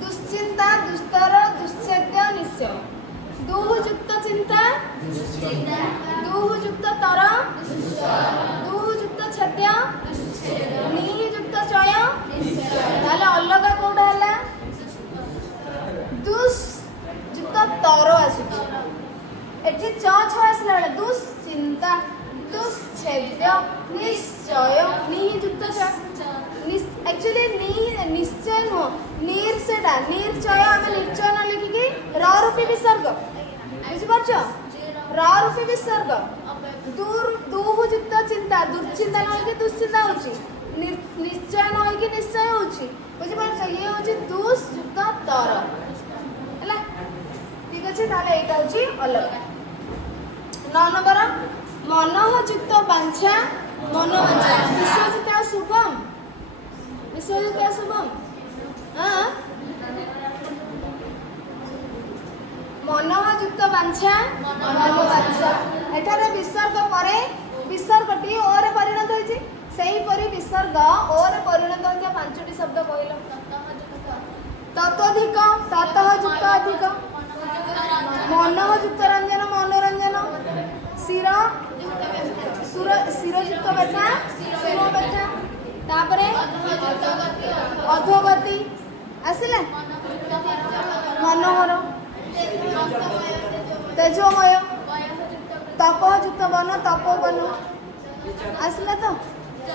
दुश्चिंता दुस्तर दुश्चर्य निश्चय। दुह युक्त चिंता दुह युक्त तर दुह युक्त छद्य निह युक्त चय ताले अलग कोडा हला दुस युक्त तर आसुची एठी च छ आसला बेले दुश्चिंता दुश्चर्य निश्चय निह युक्त च एक्चुअली निश्चय नुह नीर सेटा निर्चय आम निश्चय न लिखिकी र रूपी विसर्ग बुझिपारछ र रूपी विसर्ग दुह युक्त चिंता दुर्चिंता न होइके दुश्चिंता होची निश्चय न होइके निश्चय होची बुझिपारछ ये होची दुस युक्त तर हला ठीक अछि ताले एटा होची अलग 9 नंबर मनः युक्त वांछा मनोवांछा विश्वजित शुभम विश्वजित शुभम हाँ मनः युक्त वांछा मनोवांछा एठारे विसर्ग परे विसर्गटी ओरे परिणत होइछि सेही परि विसर्ग ओरे परिणत होइया पांचटी शब्द कहिलो ततोधिक ततः युक्त अधिक मनः युक्त रंजन मनोरंजन शिर शिरयुक्त व्यथा शिरो व्यथा तापरे अधोगति आसिले मनोहर तेजोमय तपयुक्त वन तपोवन आसिले तो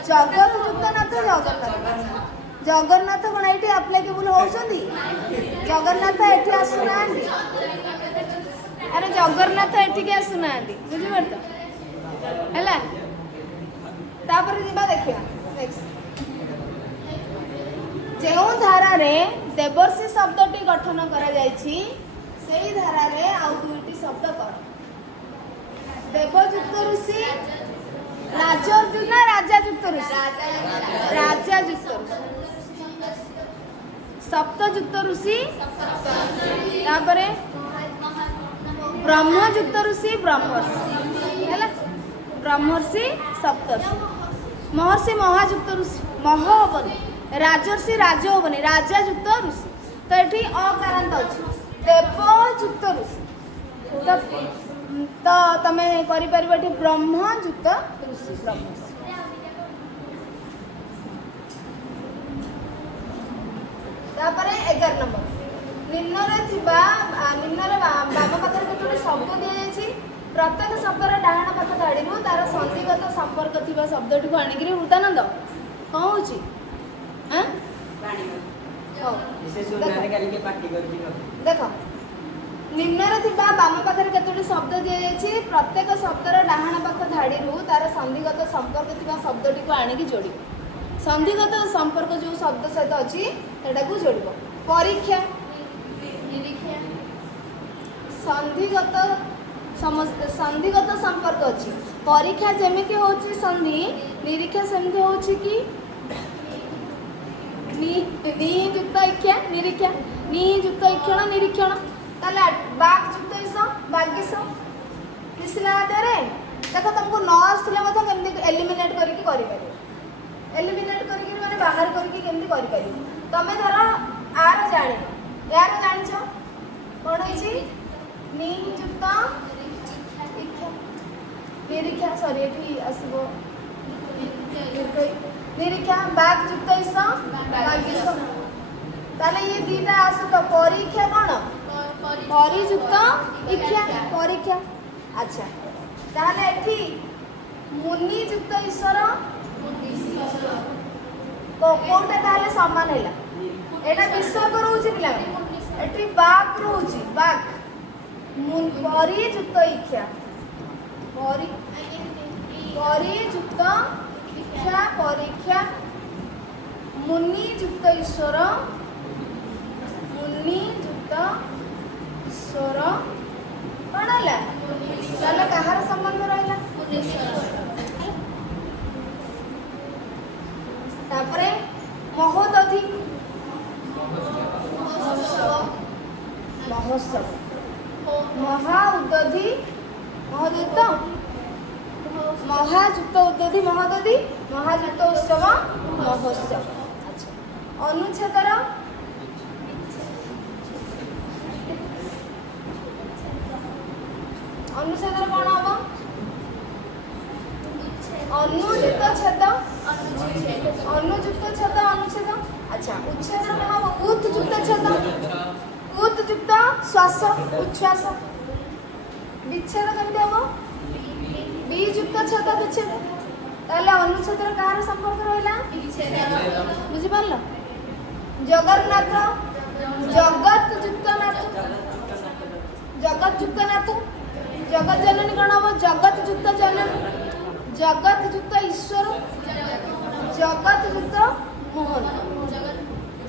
जगत नाथ जगन्नाथ जगन्नाथ कौन ये आप्लिकेबल होती जगन्नाथ एठी आसुना अरे जगन्नाथ एठिक आसुना बुझिपार है तापर जीवा देखिया जो धारा रे देवर्षि शब्दटी गठन करा जायछि सेही धारा रे आउ दुईटी शब्द कर देवयुक्त ऋषि राजयुक्त ना राजायुक्त ऋषि राजायुक्त ऋषि सप्तयुक्त ऋषि तापरे ब्रह्मयुक्त ऋषि ब्रह्मर्षि हैला ब्रह्मर्षि सप्तर्षि महर्षि महायुक्त ऋषि मह हबनी राजर्षि राज हबनी राजायुक्त ऋषि तो ये अकारांत अच्छी देवयुक्त ऋषि तो तमे करि परिबो एठी ब्रह्मयुक्त ऋषि ब्रह्मर्षि तापरे 11 नंबर निम्नरे बाम पाखरे केतोटी शब्द दिया जायछि प्रत्येक शब्दर डाहाण पाख धाड़ू तार संधिगत संपर्क थिबा शब्दटी को आनिक वृत्तानंद कौन होची देख निम्नरे थिबा बाम पाखरे केतोटी शब्द दिया जायछि प्रत्येक शब्दर डाहाण पाख धाड़ू तार संधिगत संपर्क थिबा शब्दटी को आनिक जोड़िबो संधिगत संपर्क जो शब्द सहित अच्छी सेटा को जोड़िबो परीक्षा संधिगत संधिगत संपर्क अच्छी परीक्षा जेमिति होची संधि निरीक्षा सेमिति होची कि नियुक्त इच्छा निरीक्षा नियुक्त इक्षण निरीक्षण ताले बाक युक्त इस बागिस मिसला देरे देखो तुमको न आसले मत केमति एलिमिनेट करके करि पारि एलिमिनेट करके माने बाहर करके केमति करि पारि तमे धर आर जाने यार जानिछो कोन होईची नियुक्त निरीक्षा सॉरी एठी आसीबो निरीक्षा बाक युक्त इस बागिस ताले ये दीटा आसु तो परीक्षा कोन परियुक्त इच्छा परीक्षा अच्छा ताले एठी मुनि युक्त ईश्वर कोटा ताले समान हैला एटा विसर्ग रहउची पिला एठी बाक रहउची बाक मुन परियुक्त इच्छा परियुक्त इच्छा परीक्षा मुनि युक्त ईश्वर मुनि युक्त ईश्वर कौन है ताले कहार संबंध रहिला तापरे महोदधि महोत्सव महा उदधि महोदधि तो महायुक्त उदधि महोदधि महायुक्त उत्सव महोत्सव। अच्छा अनुच्छेदर अनुच्छेदर कौन हम अनुयुक्त छेद अनुयुक्त छेद अनुच्छेद। अच्छा उच्छेद कौन हम उतयुक्त छेद उतयुक्त श्वास उच्छ्वास। विच्छेद केमती हम वियुक्त छेद विच्छेद। ताहले अनुच्छेदर कहार संपर्क रहिला बुझिपारल जगन्नाथ जगत युक्त नाथ जगत युक्त नाथ जगत जननी कौन हम जगत युक्त जननी जगत युक्त ईश्वर जगत युक्त मोहन।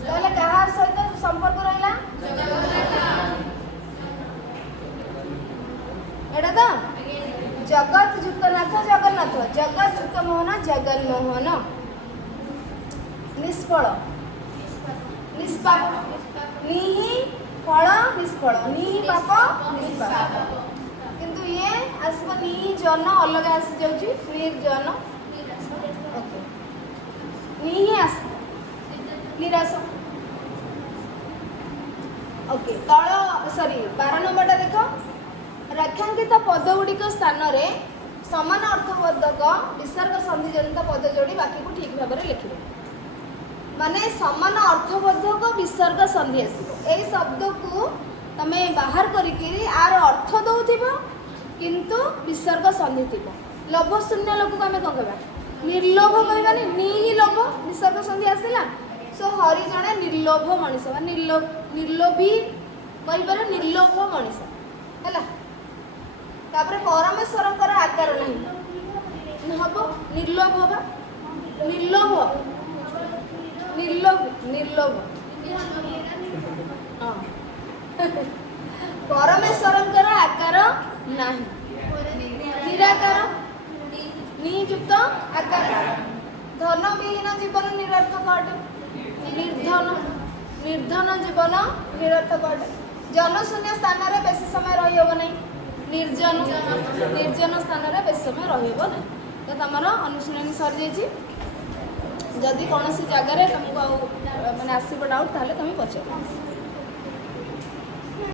ताहले कहार सहित संपर्क रहिला एटा तो जगत युक्त नाथ जगन्नाथ जगत युक्त मोहन जगन्मोहन। निष्फल निष्पाप निहि फल निष्फल निहि पाप निष्पाप। किंतु ये आसब निहि जन अलग आसी जाउची निर्जन ओके निहि आस निराश ओके तळ सॉरी 12 नंबरटा देख रेखांकित पदगुड़िक स्थान में समान अर्थबोधक विसर्ग संधि जनित पद जोड़ी बाकी को ठीक भाव में लिखिए माने समान अर्थबोधक विसर्ग संधि आसो यही शब्द को तमे बाहर करिकी आर अर्थ दौथिबो किंतु विसर्ग संधि थी लोभ शून्य लोक को आम कौन कह निर्लोभ कहबानी निर्लोभ विसर्ग संधि आसला सो हरि जड़े निर्लोभ मनीष निर्लोभी कहीपर निर्लोभ मनीष है तापर परमेश्वर आकार नहीं हम निर्लोभ हवा निर्लोभ निर्लोभ निर्लोभ हाँ परमेश्वर आकार नहीं निराकार नियुक्त आकार धन विहीन जीवन निरर्थक अटे निर्धन निर्धन जीवन निरर्थक अटे जनशून्य स्थान में बेसी समय रही हो नहीं निर्जन निर्जन स्थान में बेसी समय रही हो नहीं तो तुम अनुशीलनी सरी जाइए जदि कौन सी जगार तुमको मैंने आसो डाउट ताहले तुम पचार।